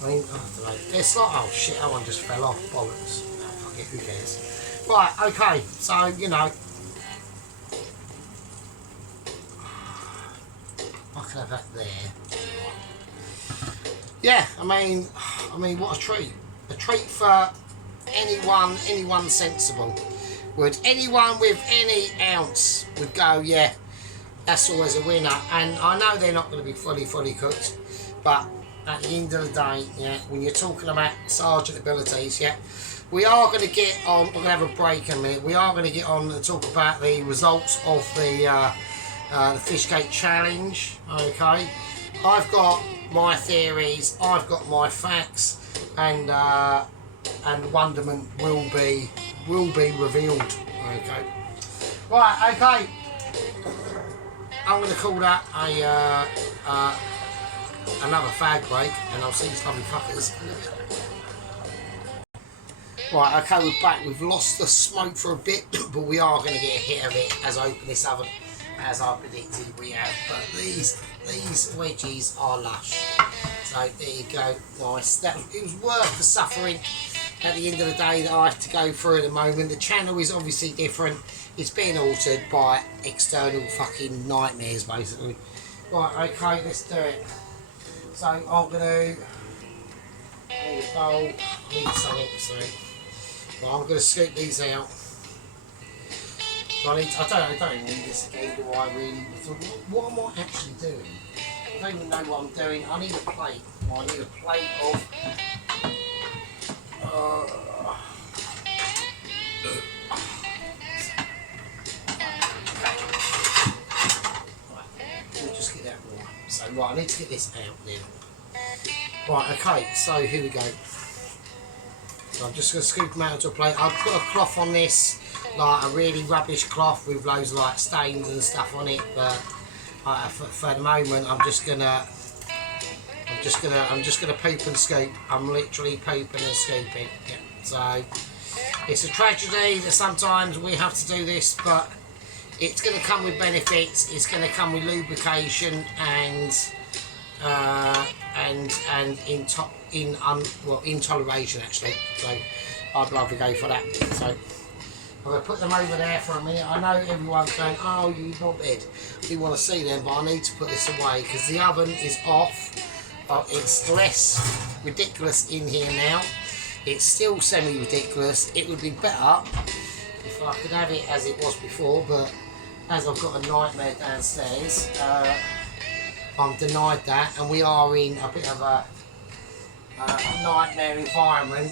I mean, I don't know. It's like, oh shit, that one just fell off. Bollocks. No, fuck it, who cares? Right, okay, so you know, I can have that there. Yeah, I mean, what a treat! A treat for anyone sensible. Would anyone with any ounce would go, yeah, that's always a winner. And I know they're not going to be fully cooked, but at the end of the day, yeah, when you're talking about Sargent abilities, yeah, we are going to get on. We're going to have a break in a minute. We are going to get on and talk about the results of the Fishgate Challenge. Okay, I've got my theories, I've got my facts, and wonderment will be revealed. Okay, right. Okay, I'm going to call that another fag break, and I'll see these lovely fuckers. Right, okay, we're back. We've lost the smoke for a bit, but we are going to get a hit of it as I open this oven, as I predicted we have. But these wedgies are lush. So there you go, nice. It was worth the suffering at the end of the day that I have to go through at the moment. The channel is obviously different. It's being altered by external fucking nightmares, basically. Right, okay, let's do it. So I'm going to bowl. I need something, so I'm going to scoop these out. I don't even need this again, do I really? What am I actually doing? I don't even know what I'm doing. I need a plate. I need a plate of we'll just get that right. So right, I need to get this out now. Right, okay, so here we go. So I'm just going to scoop them out into a plate. I'll put a cloth on this, like a really rubbish cloth with loads of like stains and stuff on it, but for the moment I'm just gonna just gonna poop and scoop. I'm literally pooping and scooping. Yeah. So it's a tragedy that sometimes we have to do this, but it's going to come with benefits. It's going to come with lubrication and intoleration actually. So I'd love to go for that. So I'm going to put them over there for a minute. I know everyone's going, oh, you knobhead. We want to see them, but I need to put this away because the oven is off. It's less ridiculous in here now. It's still semi-ridiculous. It would be better if I could have it as it was before, but as I've got a nightmare downstairs, I'm denied that, and we are in a bit of a nightmare environment,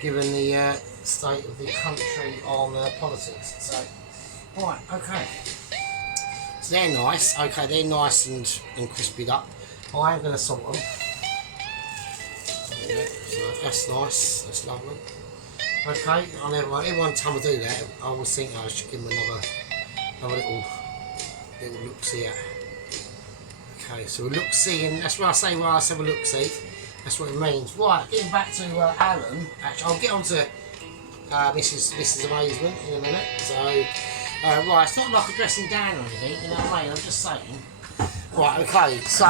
given the state of the country on politics. So, right, okay. So they're nice. Okay, they're nice and crispied up. I am going to salt them. Yeah, so that's nice, that's lovely. Okay, every time I do that, I always think I should give them another little look-see at. Okay, so a look-see, and that's what I say when I say a look-see, that's what it means. Right, getting back to Alan, actually I'll get on to Mrs. Amazement in a minute. So, right, it's not like a dressing down or anything, you know what I mean, I'm just saying. Right, okay, so,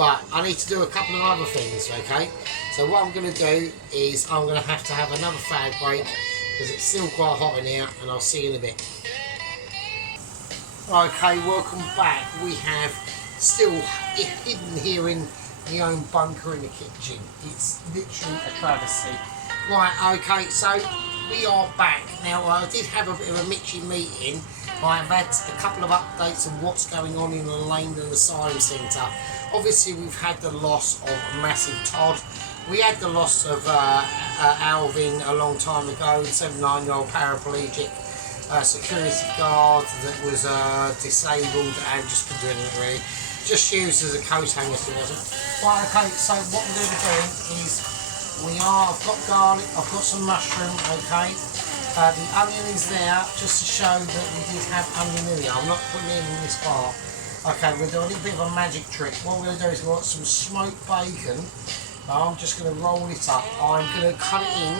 right, I need to do a couple of other things, okay? So what I'm going to do is I'm going to have another fag break because it's still quite hot in here, and I'll see you in a bit. Okay, welcome back. We have still hidden here in my own bunker in the kitchen. It's literally a travesty. Right, okay, so we are back. Now, I did have a bit of a Mitchy meeting. I've had a couple of updates on what's going on in the Langdon Asylum Centre. Obviously, we've had the loss of a massive Todd. We had the loss of Alvin a long time ago, 79-year-old paraplegic security guard that was disabled and just couldn't do anything really. Just used as a coat hanger to it. Right, okay, so what we're going to be doing is I've got garlic, I've got some mushroom, okay. The onion is there just to show that we did have onion in here. I'm not putting it in this part. Okay, we're doing a little bit of a magic trick. What we're going to do is we've got some smoked bacon. I'm just going to roll it up. I'm going to cut it in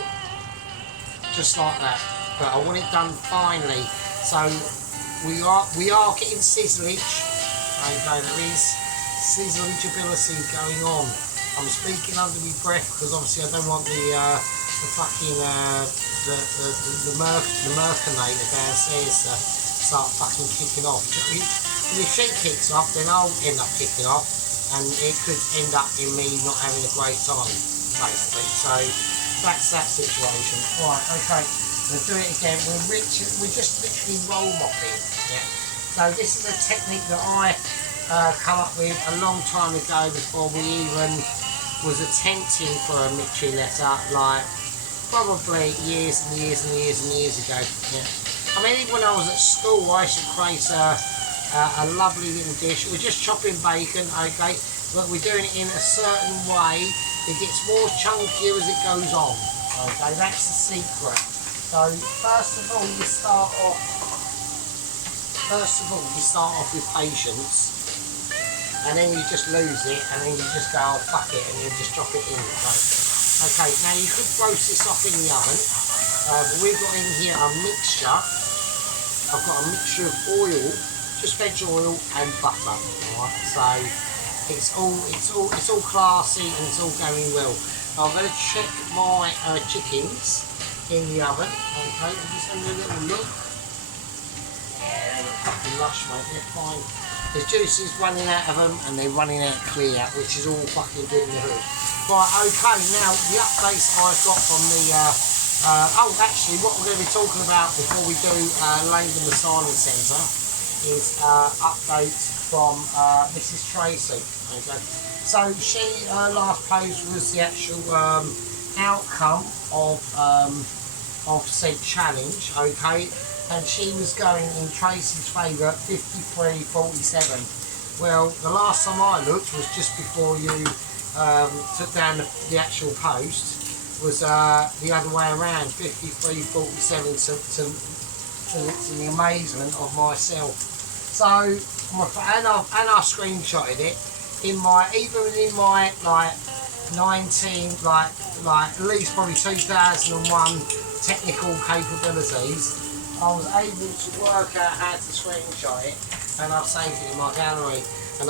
just like that, but I want it done finely. So we are getting sizzlage. Okay, there is sizzlage ability going on. I'm speaking under my breath because obviously I don't want the fucking the mercenator downstairs to start fucking kicking off. If she kicks off, then I'll end up kicking off, and it could end up in me not having a great time, basically. So that's that situation. Right, okay, we'll do it again. We're just literally roll mopping. Yeah. So this is a technique that I come up with a long time ago before we even was attempting for a Mitchy letter, like probably years and years and years and years ago. Yeah. I mean, even when I was at school, I used to create a lovely little dish. We're just chopping bacon, okay, but we're doing it in a certain way. It gets more chunkier as it goes on, okay, that's the secret. So first of all you start off with patience, and then you just lose it, and then you just go, oh fuck it, and you just drop it in. Okay, now you could roast this off in the oven, but we've got in here a mixture. I've got a mixture of oil, just veg oil and butter. Alright, so it's all classy and it's all going well. I'm going to check my chickens in the oven. Okay, I'm just having a little look. Yeah, they're fucking lush, mate. They're fine. The juice is running out of them and they're running out clear, which is all fucking good in the hood. Right, okay, now the updates I've got from the actually what we're going to be talking about before we do Langdon Asylum Centre is updates from Mrs. Tracy. Okay, so she last post was the actual outcome of said challenge. Okay, and she was going in Tracy's favour, 53-47. Well, the last time I looked was just before you took down the actual post. Was the other way around, 53-47 to the amazement of myself. So, I screenshotted it in my, even in my like 19, like at least probably 2001 technical capabilities. I was able to work out how to screenshot it, and I've saved it in my gallery. And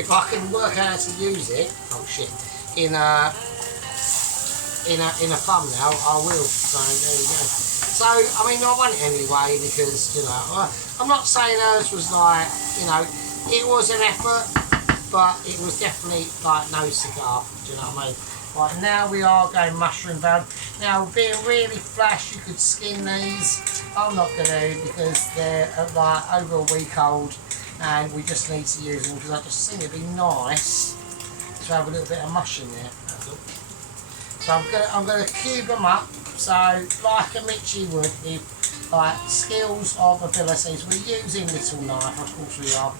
if I can work out how to use it, oh shit, in a thumbnail, I will. So there you go. So I mean, I want it anyway because I'm not saying hers was like, it was an effort, but it was definitely like no cigar. Do you know what I mean? Right, now we are going mushroom bound. Now, being really flash, you could skin these. I'm not going to because they're like over a week old, and we just need to use them because I just think it'd be nice to have a little bit of mush in there. That's all. So I'm gonna cube them up. So like a Mitchie would, with like skills of abilities. We're using Little Knife, of course we are.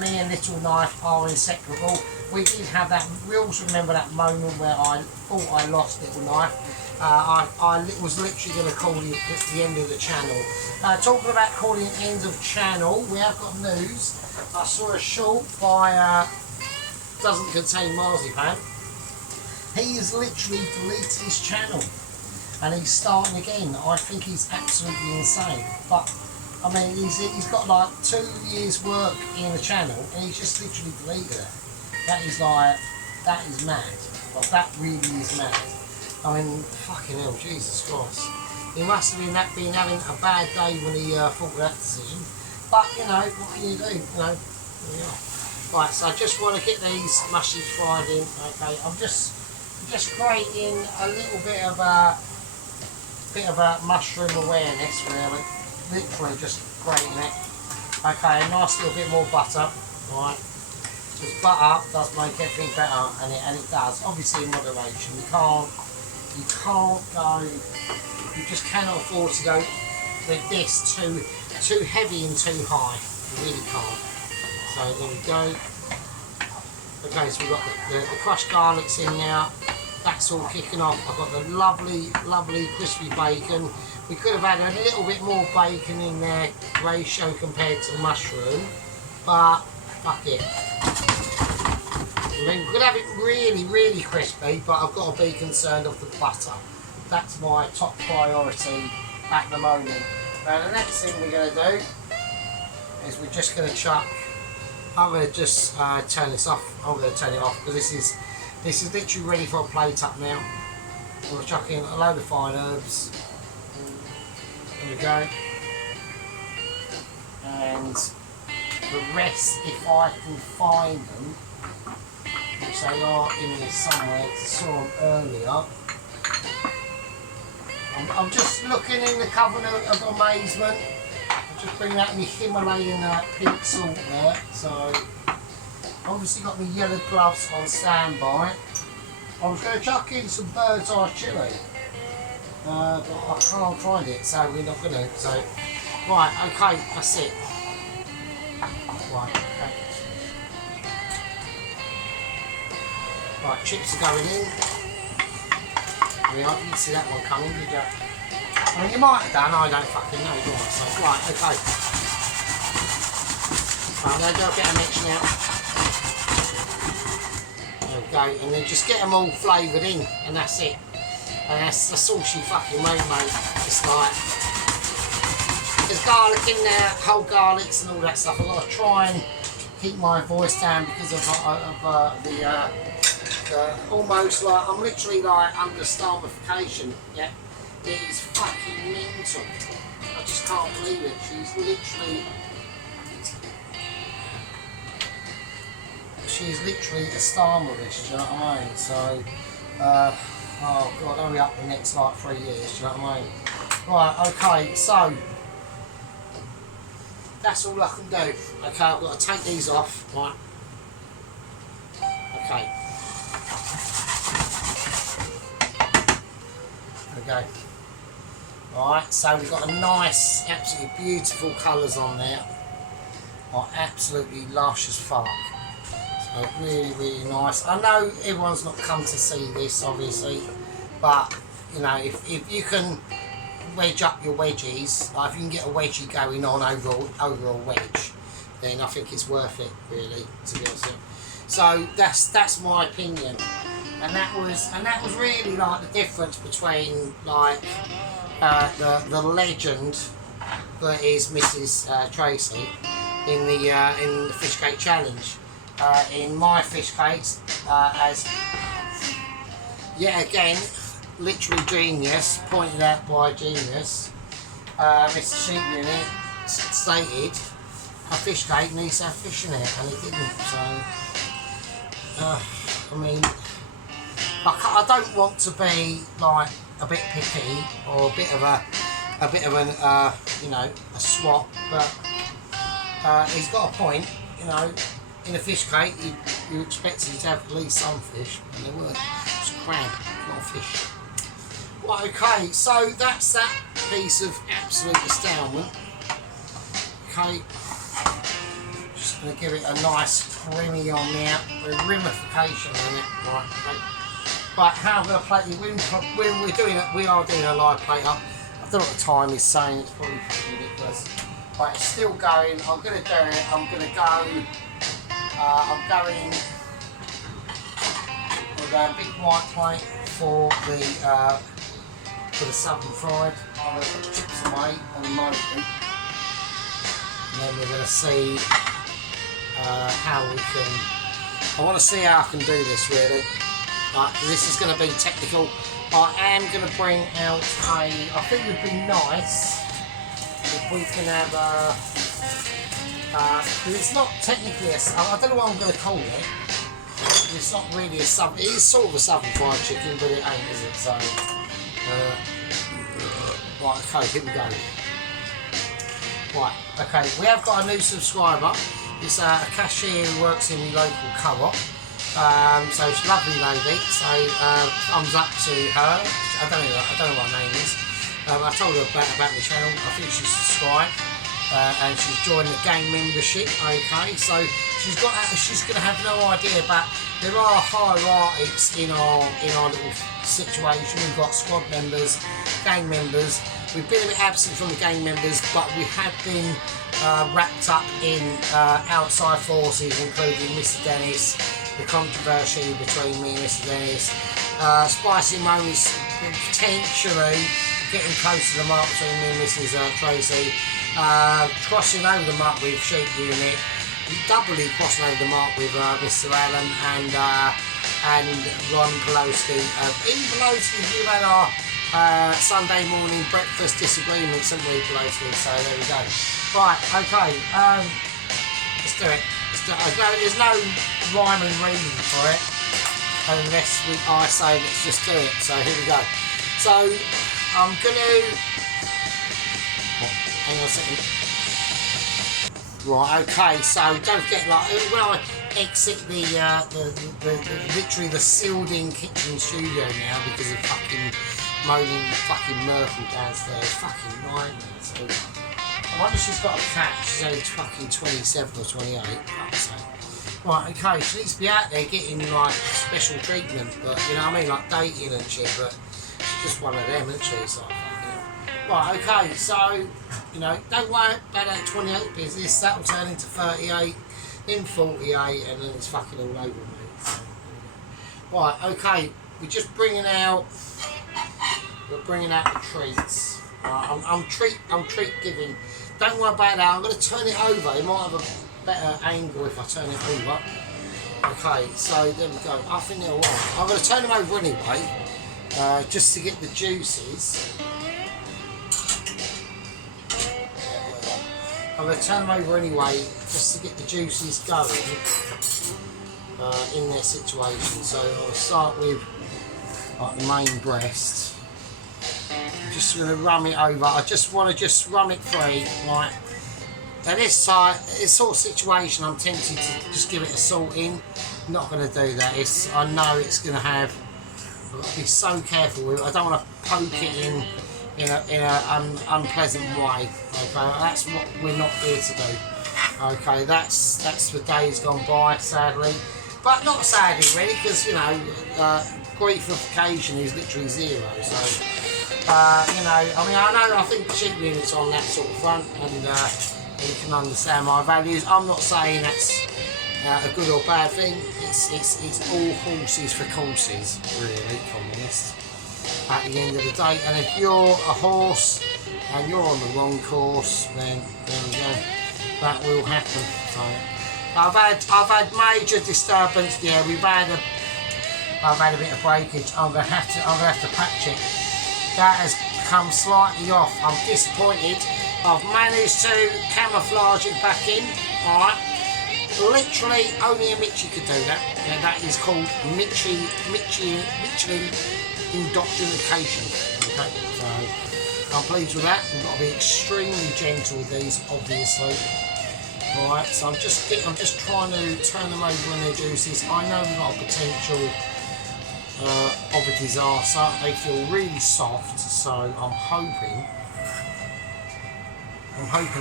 Me and Little Knife are inseparable. We did have that, we also remember that moment where I thought I lost Little Knife. I was literally going to call it at the end of the channel. Talking about calling it end of channel, we have got news. I saw a short by Doesn't Contain Marzipan. He has literally deleted his channel and he's starting again. I think he's absolutely insane. But I mean, he's got like 2 years work in the channel and he's just literally deleted it. That is mad. Like, that really is mad. I mean, fucking hell, Jesus Christ. He must have been having a bad day when he thought of that decision. But, what can you do? There we are. Right, so I just want to get these mushies fried in. Okay, I'm just creating a little bit of a mushroom awareness, really. Literally just creating it. Okay, a nice little bit more butter. Right. Because butter does make everything better, and it does. Obviously in moderation. You just cannot afford to go with this too heavy and too high. You really can't. So there we go. Okay, so we've got the crushed garlics in now. That's all kicking off. I've got the lovely crispy bacon. We could have had a little bit more bacon in their ratio compared to mushroom, but fuck it. I mean, we could have it really crispy, but I've got to be concerned of the butter. That's my top priority at the moment. Now the next thing we're going to do is we're just going to chuck. I'm going to just turn this off. I'm going to turn it off because this is literally ready for a plate up now. I'm going to chuck in a load of fine herbs. There we go. And the rest, if I can find them, which they are in here somewhere, I saw them earlier. I'm just looking in the cabinet of amazement. I'm just bringing out my Himalayan pink salt there. So, obviously got my yellow gloves on standby. I was going to chuck in some bird's eye chilli, but I can't find it, so we're not going to. So, right, okay, that's it. Right, okay. Right, chips are going in. You didn't see that one coming, did you? I mean, you might have done, I don't fucking know, do I? So, right, okay. Right, I'm going to do a bit of mix now. There we go, and then just get them all flavoured in, and that's it. And that's all she fucking won't, mate. It's like, there's garlic in there, whole garlics and all that stuff. I've got to try and keep my voice down because of almost like, I'm literally like under starvification, yeah. It is fucking mental. I just can't believe it. She's literally a starmerist, do you know what I mean? So, oh god, hurry up the next like 3 years, do you know what I mean? Right, okay, so, that's all I can do. Okay, I've got to take these off, right. Okay. Okay. Right, so we've got a nice, absolutely beautiful colours on there. Are absolutely lush as fuck. So really nice. I know everyone's not come to see this, obviously, but if you can wedge up your wedgies, like if you can get a wedgie going on over a wedge, then I think it's worth it, really, to be honest with you. So that's my opinion, and that was really like the difference between like the legend that is Mrs. Tracy in the fish cake challenge. In my fish cakes, as yet again, literally genius, pointed out by genius, Mr. Sheep Unit stated a fish cake needs to have fish in it, and it didn't. So, I mean, I don't want to be like a bit picky or a bit of an you know, a swap, but he's got a point. You know, in a fish cake, you expected to have at least some fish, and there weren't. It's crab, not a fish. Right, okay, so that's that piece of absolute astoundment. Okay, just going to give it a nice creamy on the ramification on it. Right, okay. But how I'm going to plate it, we are doing a live plate up. I don't know what the time is saying, it's probably ridiculous. Right, it's still going, I'm going to do it, I'm going to go, I'm going with a big white plate for the southern fried. I'm going to put the chips away and moment. And then we're going to see how we can, I want to see how I can do this really. Right, this is going to be technical. I am going to bring out I think it would be nice if we can have because it's not technically I don't know what I'm going to call it. It's not really a southern, it is sort of a southern fried chicken, but it ain't, is it? So, right, okay, here we go. Right, okay, we have got a new subscriber. It's a cashier who works in the local co-op. So she's a lovely lady, so thumbs up to her. I don't know what her name is. I told her about the channel. I think she's subscribed and she's joined the gang membership. Okay, so she's going to have no idea, but there are hierarchies in our little situation. We've got squad members, gang members. We've been a bit absent from the gang members, but we have been wrapped up in outside forces, including Mr. Dennis. The controversy between me and Mr. Dennis, spicy moments potentially getting close to the mark between me and Mrs. Tracy, crossing over the mark with Sheep Unit, doubly crossing over the mark with Mr. Allen and Ron Pelosi. In Pelosi, we've had our Sunday morning breakfast disagreements, haven't we, Pelosi? So there we go. Right, okay, let's do it. There's no rhyme and reason for it unless I say let's just do it. So here we go. So I'm gonna hang on a second. Right, okay, so don't forget, like when I exit the literally the sealed in kitchen studio now because of fucking moaning fucking Merkel downstairs, fucking nightmare. So I wonder if she's got a cat. She's only fucking 27 or 28. Right, okay, she needs to be out there getting like special treatment, but you know what I mean, like dating and shit, but she's just one of them, isn't she? So, you know. Right, okay, so, you know, don't worry about that 28 business, that will turn into 38, then 48, and then it's fucking all over me. So, right, okay, we're just bringing out the treats. Right, I'm treat giving. Don't worry about that. I'm going to turn it over. It might have a better angle if I turn it over. Okay, so there we go. I think they're alright. I'm going to turn them over anyway, just to get the juices. I'm going to turn them over anyway, just to get the juices going in their situation. So I'll start with like the main breast. Just going to rum it over. I just want to just rum it free, right? At this sort of situation, I'm tempted to just give it a salt in. I'm not going to do that. I know it's going to have. I've got to be so careful with it. I don't want to poke it in an unpleasant way. Okay, that's what we're not here to do. Okay, that's the days gone by, sadly, but not sadly really, because you know, gratification is literally zero. So. You know, I mean, I think the Sheep Unit's on that sort of front, and you can understand my values. I'm not saying that's a good or bad thing. It's all horses for courses, really, communist. At the end of the day, and if you're a horse and you're on the wrong course, then there we go. That will happen. So I've had major disturbance. Yeah, I've had a bit of breakage. I'm gonna have to patch it. That has come slightly off. I'm disappointed. I've managed to camouflage it back in. Alright. Literally only a Mitchie could do that. Yeah, that is called Michelin indoctrination. Okay, so I'm pleased with that. We've got to be extremely gentle with these, obviously. Alright, so I'm just trying to turn them over when they're juices. I know we've got a potential of a disaster. They feel really soft, so I'm hoping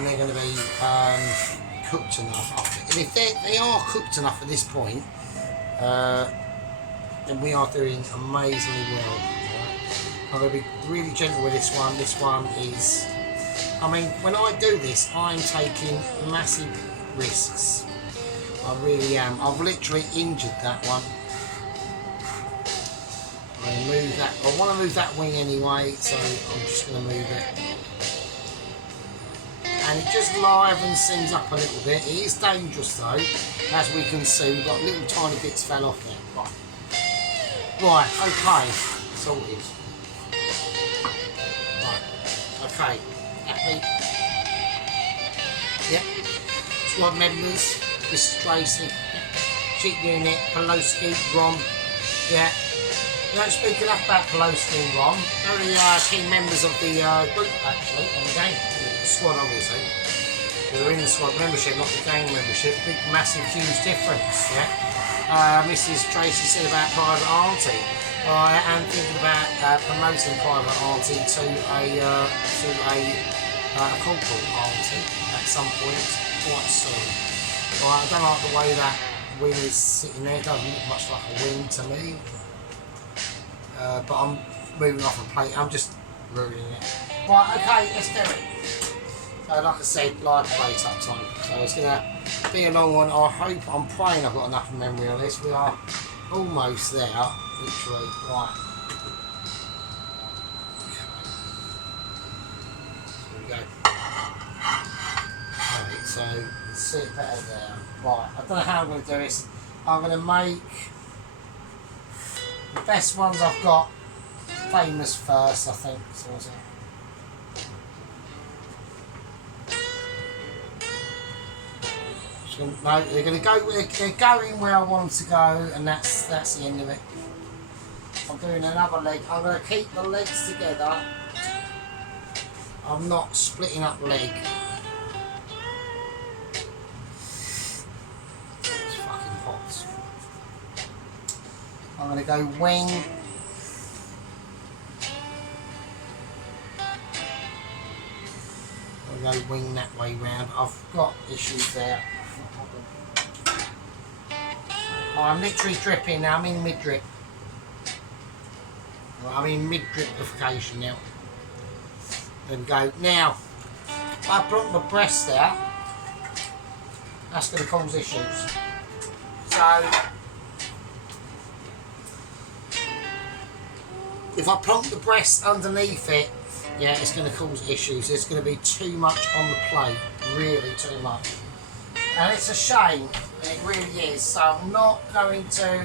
they're going to be cooked enough. And if they are cooked enough at this point, then we are doing amazingly well. I'm going to be really gentle with this one. This one is, I mean, when I do this, I'm taking massive risks. I really am. I've literally injured that one. I'm going to move that. I want to move that wing anyway, so I'm just going to move it. And it just livens things up a little bit. It is dangerous though, as we can see. We've got little tiny bits fell off there. Right, okay, sorted. Right, okay, happy. Yep. Squad members, this is Tracy. Cheap unit, Pelosi, Ron. Yeah. We don't speak enough about Pelosi and Ron. Very key members of the group actually, on the game. The squad obviously. They're in the squad membership, not the gang membership. Big, massive, huge difference, yeah. Mrs. Tracy said about Private Auntie. I am thinking about promoting Private Auntie to a corporal auntie at some point quite soon. I don't like the way that wing is sitting there. It doesn't look much like a wing to me. But I'm moving off a plate. I'm just ruining it. Right, okay, let's do it. So like I said, live plate up time. So it's gonna be a long one. I'm praying I've got enough memory on this. We are almost there, literally. Right. Here we go. Right, so let's see it better there. Right, I don't know how I'm gonna do this. I'm gonna make the best ones I've got famous first, I think. So is it? No, they're going to go. They're going where I want them to go, and that's the end of it. I'm doing another leg. I'm going to keep the legs together. I'm not splitting up leg. It's fucking hot. I'm going to go wing. I'm going to go wing that way round. I've got issues there. Oh, I'm literally dripping now. I'm in mid-drip. I'm in mid-dripification now. Then go. Now, if I plonk my breast there, that's going to cause issues. So, if I plonk the breast underneath it, yeah, it's going to cause issues. There's going to be too much on the plate. Really too much. And it's a shame, it really is. So I'm not going to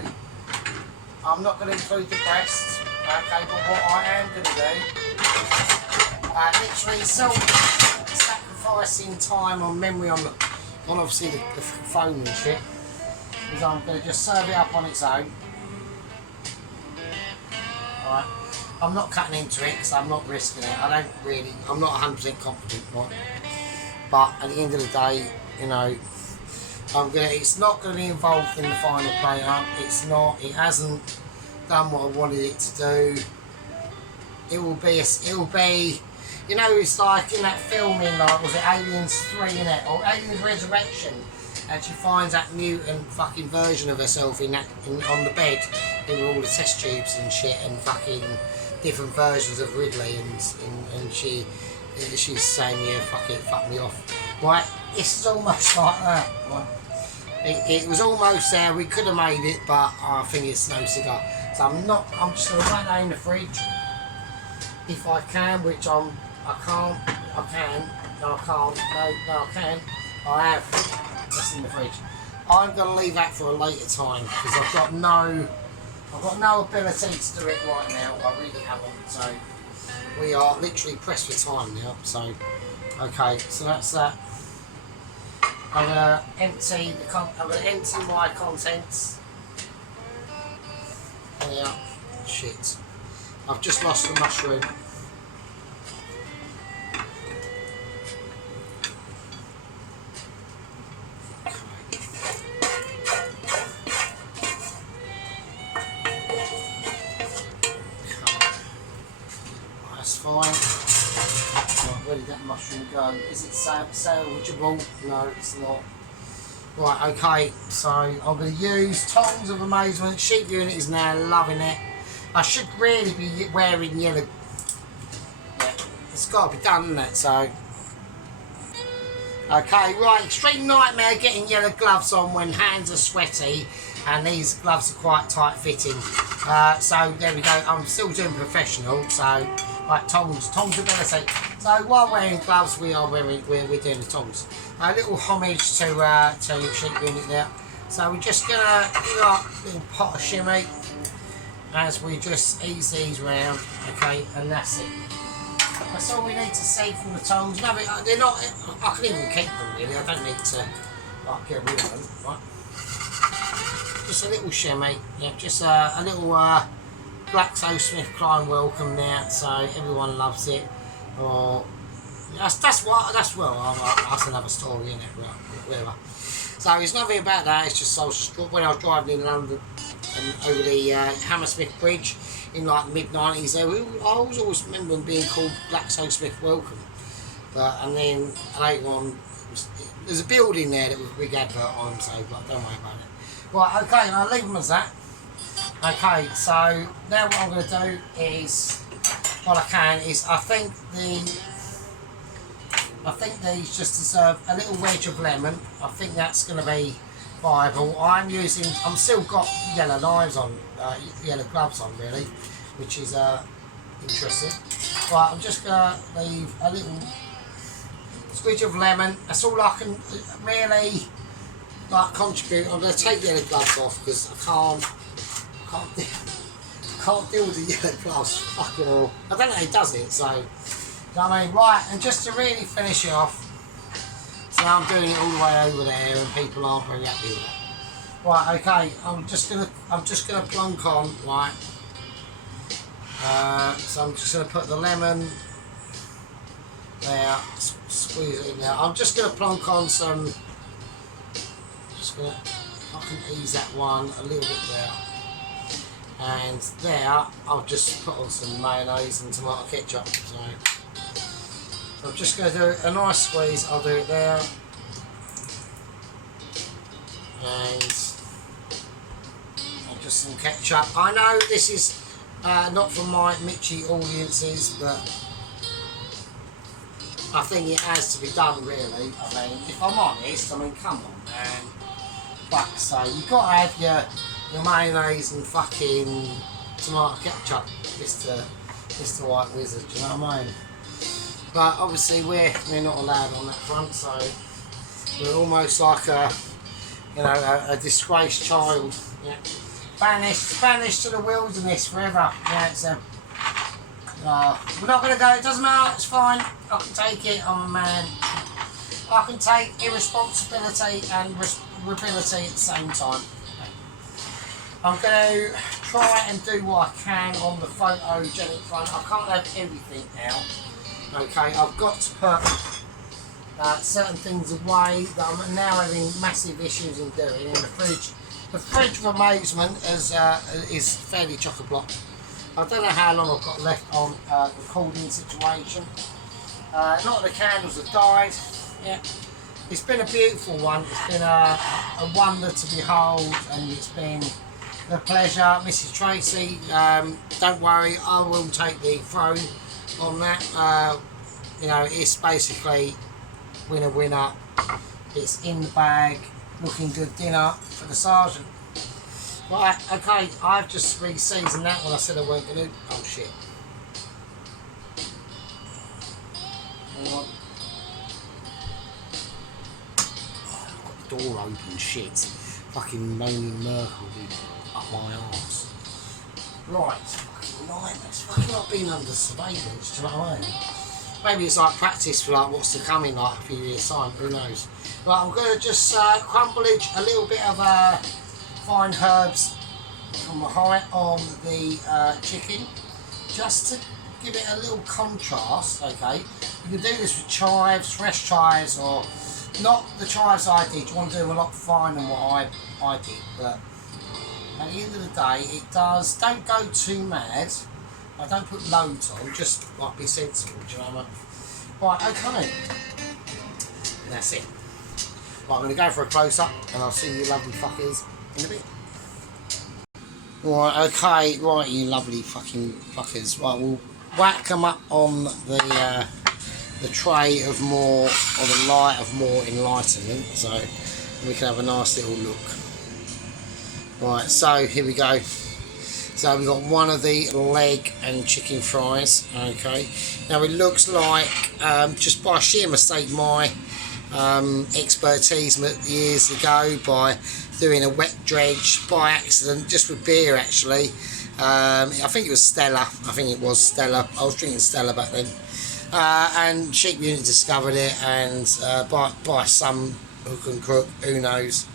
include the breast, okay, but what I am going to do, literally sacrificing time on memory on obviously the phone and shit, is I'm going to just serve it up on its own. Alright, I'm not cutting into it because I'm not risking it. I'm not 100% confident, right? But at the end of the day, you know, it's not going to be involved in the final play up. It hasn't done what I wanted it to do. It will be, you know, it's like in that film was it Aliens 3 in it, or Aliens Resurrection, and she finds that mutant fucking version of herself on the bed, in all the test tubes and shit, and fucking different versions of Ridley, and she she's saying, yeah, fuck me off. Right, this is almost like that. Right. It was almost there, we could have made it, but I think it's no cigar. So I'm just going to whack that in the fridge. If I can, which I can't, I can, no I can't, no I can, I have, that's in the fridge. I'm going to leave that for a later time, because I've got no ability to do it right now, I really haven't, so we are literally pressed for time now, so, okay, so that's that. I'm going to empty my contents. Yeah, shit. I've just lost the mushroom. That's fine. Right, where did that mushroom go? Is it salvageable? No, it's not. Right, okay, so I'm going to use tongs of amazement. Sheep unit is now loving it. I should really be wearing yellow. Yeah, it's got to be done, isn't it? So, okay, right, extreme nightmare getting yellow gloves on when hands are sweaty, and these gloves are quite tight fitting. So there we go. I'm still doing professional. So, right, tongs ability. So while wearing gloves, we're doing the tongs. A little homage to sheep unit there. So we're just gonna do a little pot of shimmy as we just ease these round, okay, and that's it. That's all we need to see from the tongs. No, they're not. I can even keep them really. I don't need to like get rid of them. Right? Just a little shimmy. Yeah, just a little GlaxoSmithKline welcome there. So everyone loves it. Or that's another story, isn't it? Whatever. So there's nothing about that. It's just when I was driving in London and over the Hammersmith Bridge in like the mid-90s, I always remember them being called GlaxoSmith Welcome. And then later on, there's a building there that was a big advert on, so but don't worry about it. Right, okay, I'll leave them as that. Okay, so now what I'm going to do is, what I can is, I think these just deserve a little wedge of lemon. I think that's going to be viable. I'm still got yellow knives on, yellow gloves on really, which is interesting. Right, I'm just going to leave a little squidge of lemon. That's all I can really like contribute. I'm going to take yellow gloves off because I can't deal with the yellow gloves. Fucking hell. I don't know how he does it, so. You know what I mean? Right, and just to really finish it off, so I'm doing it all the way over there and people aren't very happy with it. Right, okay, I'm just gonna plunk on, right. So I'm just gonna put the lemon there, squeeze it in there. I'm just gonna plunk on some, I can ease that one a little bit there. And there, I'll just put on some mayonnaise and tomato ketchup. So I'm just going to do a nice squeeze. I'll do it there. And just some ketchup. I know this is not for my Mitchy audiences, but I think it has to be done really. I mean, if I'm honest, I mean, come on, man. Fuck's sake, you've got to have your mayonnaise and fucking tomato ketchup, Mr. White Wizard, do you know what I mean? But obviously we're not allowed on that front, so we're almost like a disgraced child. Yeah. Banished to the wilderness forever. Yeah, it's we're not gonna go, it doesn't matter, it's fine. I can take it, I'm a man. I can take irresponsibility and responsibility at the same time. I'm going to try and do what I can on the photogenic front. I can't have everything now. Okay, I've got to put certain things away that I'm now having massive issues in doing in the fridge. The fridge of amazement is fairly chock-a-block. I don't know how long I've got left on the recording situation. A lot of the candles have died. Yeah. It's been a beautiful one. It's been a wonder to behold, and it's been a pleasure. Mrs. Tracy, don't worry, I will take the throne on that. You know, it's basically winner winner. It's in the bag, looking good dinner for the Sargent. Right, okay, I've just re-seasoned that one. I said I weren't going to. Oh shit. Hang on. Oh, I've got the door open, shit. Fucking moaning Merkel, dude. Up my arse. Right, fucking nightmare. It's fucking like being under surveillance, do you know what I mean? Maybe it's like practice for like what's to come in like a few years' time, who knows. Right, I'm going to just crumblage a little bit of fine herbs on the height on the chicken, just to give it a little contrast, okay? You can do this with chives, fresh chives, or not the chives I did. You want to do them a lot finer than what I did, but at the end of the day, it does, don't go too mad. I don't put loads on, just like be sensible, do you know what I mean? Right, okay. And that's it. Right, I'm going to go for a close-up, and I'll see you lovely fuckers in a bit. Right, okay, right, you lovely fucking fuckers. Right, we'll whack them up on the tray of more, or the light of more enlightenment, so we can have a nice little look. Right, so here we go. So we've got one of the leg and chicken fries, okay. Now it looks like, just by sheer mistake, my expertise years ago by doing a wet dredge by accident, just with beer actually. I think it was Stella. I was drinking Stella back then. And Sheep Unit discovered it, and by some hook and crook, who knows.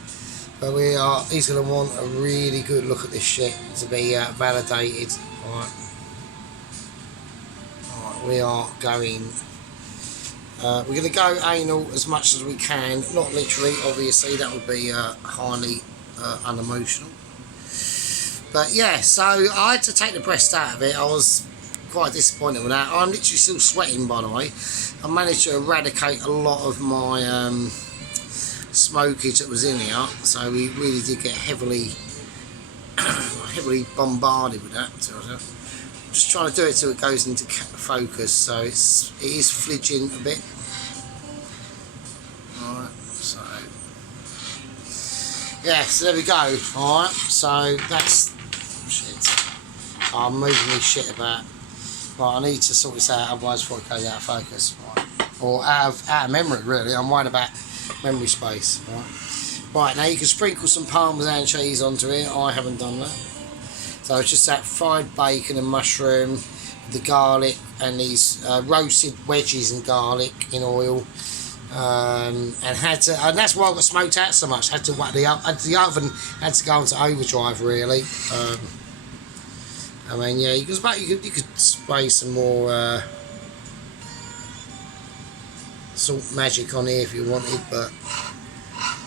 But he's going to want a really good look at this shit to be validated. Alright, we are going... we're going to go anal as much as we can, not literally, obviously, that would be highly unemotional. But yeah, so I had to take the breast out of it. I was quite disappointed with that. I'm literally still sweating, by the way. I managed to eradicate a lot of my smokage that was in here, so we really did get heavily bombarded with that. So I'm just trying to do it till it goes into focus, so it is flidging a bit. Alright, so yeah, so there we go. Alright, so that's shit. I'm moving this shit about. Right, I need to sort this out, otherwise before it goes out of focus. Right. Or out of memory, really. I'm worried about memory space. Right, now you can sprinkle some Parmesan cheese onto it. I haven't done that. So it's just that fried bacon and mushroom, the garlic, and these roasted wedges and garlic in oil. And that's why I got smoked out so much. Had to whack the oven had to go into overdrive, really. I mean, yeah, you could spray some more salt magic on here if you wanted, but I'm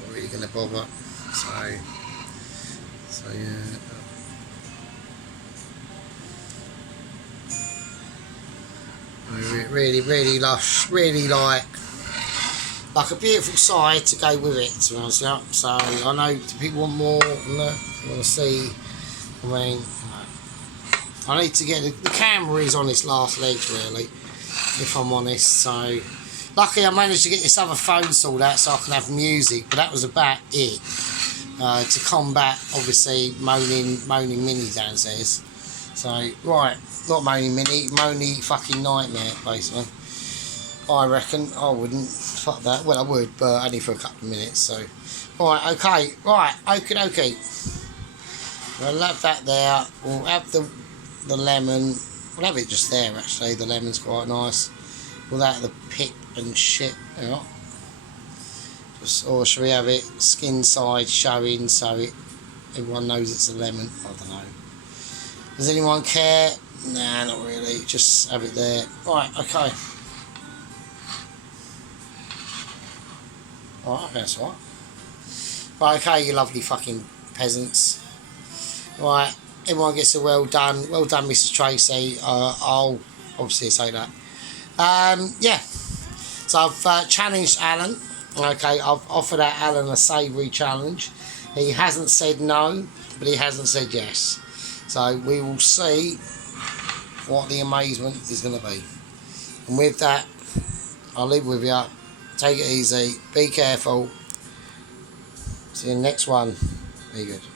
not really going to bother. So yeah. Really lush, really like a beautiful side to go with it, to be honest. Yeah. So I know people want more, and want to see. I mean, I need to get the camera is on its last legs, really, if I'm honest. So luckily I managed to get this other phone sorted out so I can have music, but that was about it to combat obviously moaning Minnie downstairs. So right, not moaning Minnie, moany fucking nightmare basically. I reckon. I wouldn't, fuck that. Well, I would, but only for a couple of minutes. So right, okay, right, okay. We'll have that there. We'll have the lemon. We'll have it just there actually. The lemon's quite nice. Without the pip and shit. You know? Or should we have it skin side showing so everyone knows it's a lemon? I don't know. Does anyone care? Nah, not really. Just have it there. Right, okay. Alright, that's right. Right, okay, you lovely fucking peasants. Right, everyone gets a well done, Mrs. Tracy. I'll obviously say that. Yeah. So I've challenged Alan. Okay, I've offered out Alan a savoury challenge. He hasn't said no, but he hasn't said yes. So we will see what the amazement is going to be. And with that, I'll leave with you. Take it easy. Be careful. See you in the next one. Be good.